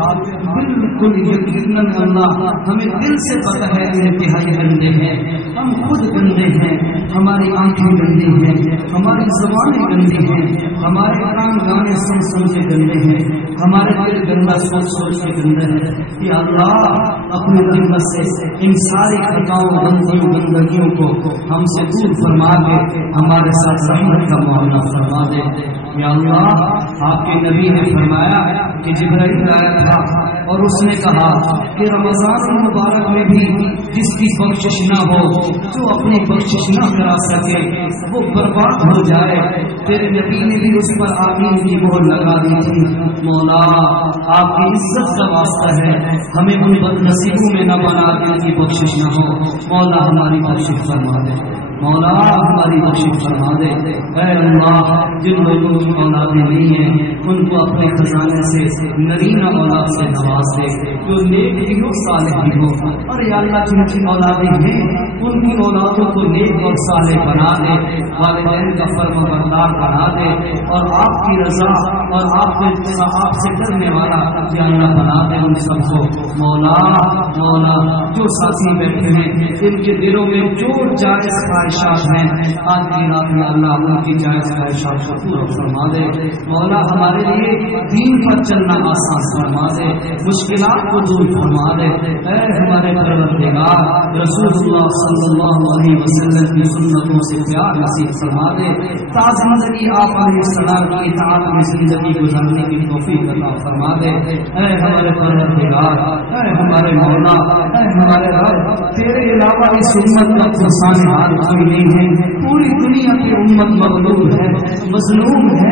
بالکل یقیناً اللہ ہمیں دل سے پتہ ہے انتہائی گندے ہیں، ہم خود گندے ہیں، ہماری آنکھیں گندی ہیں، ہماری زبانیں گندی ہیں، ہمارے کان گانے سن سن سے گندے ہیں، ہمارے دل گندا سوچ سوچ سے گندے ہیں. یا اللہ اپنی رحمت سے ان ساری خطاؤں گندگیوں کو ہم سے دور فرما دے، ہمارے ساتھ رحمت کا معاملہ فرما دے. یا اللہ آپ کے نبی نے فرمایا کہ جبرائیل آیا تھا اور اس نے کہا کہ رمضان المبارک میں بھی جس کی بخشش نہ ہو، جو اپنی بخشش نہ کرا سکے وہ برباد ہو جائے. تیرے نبی نے بھی اس پر آمین کی مہر لگا دی تھی. مولا آپ کی عزت کا واسطہ ہے، ہمیں ان بد نصیبوں میں نہ بنا دے کی بخشش نہ ہو. مولا ہماری بخشش فرما دے، مولا ہماری بخشش فرما دے. اے اللہ جن لوگوں کی اولادیں نہیں ہیں ان کو اپنے خزانے سے نرینہ اولاد سے نواز دے، جو نیک بھی ہو صالح بھی ہو. اور یا اللہ جن کی اولادیں ہیں ان کی اولادوں کو نیک اور صالح بنا دے، والدین کا فرما بردار بنا دے، اور آپ کی رضا اور آپ سے ڈرنے والا یا اللہ بنا دے ان سب کو. مولا مولا جو ساتھی بیٹھے ہیں ان کے دلوں میں جو جائز خواہشات ہیں آج کی رات میں اللہ ان کی جائز خواہشات کو پورا فرما دے. مولا ہمارے لیے دین پر چلنا آسان فرما دے، مشکلات کو دور فرما دے. اے ہمارے پروردگار رسول اللہ صلی اللہ علیہ وسلم کی سنتوں سے پیار نصیب فرما دے. تا زندگی آپ علیہ السلام کی اطاعت میں زندگی گزارنے کی توفیق عطا فرما دے. اے ہمارے پروردگار، اے ہمارے مولا، اے ہمارے رب، تیرے علاوہ اس امت کا فرسان حال کوئی نہیں ہے. پوری دنیا کی امت مغلوب ہے، مظلوم ہے،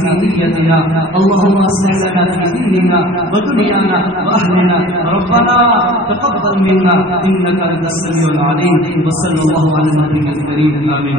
في نيتنا، اللهم اصلح لنا في ديننا ودنيانا واهلنا. ربنا تقبل منا انك انت السميع العليم. وصلى الله على النبي الكريم. آمين.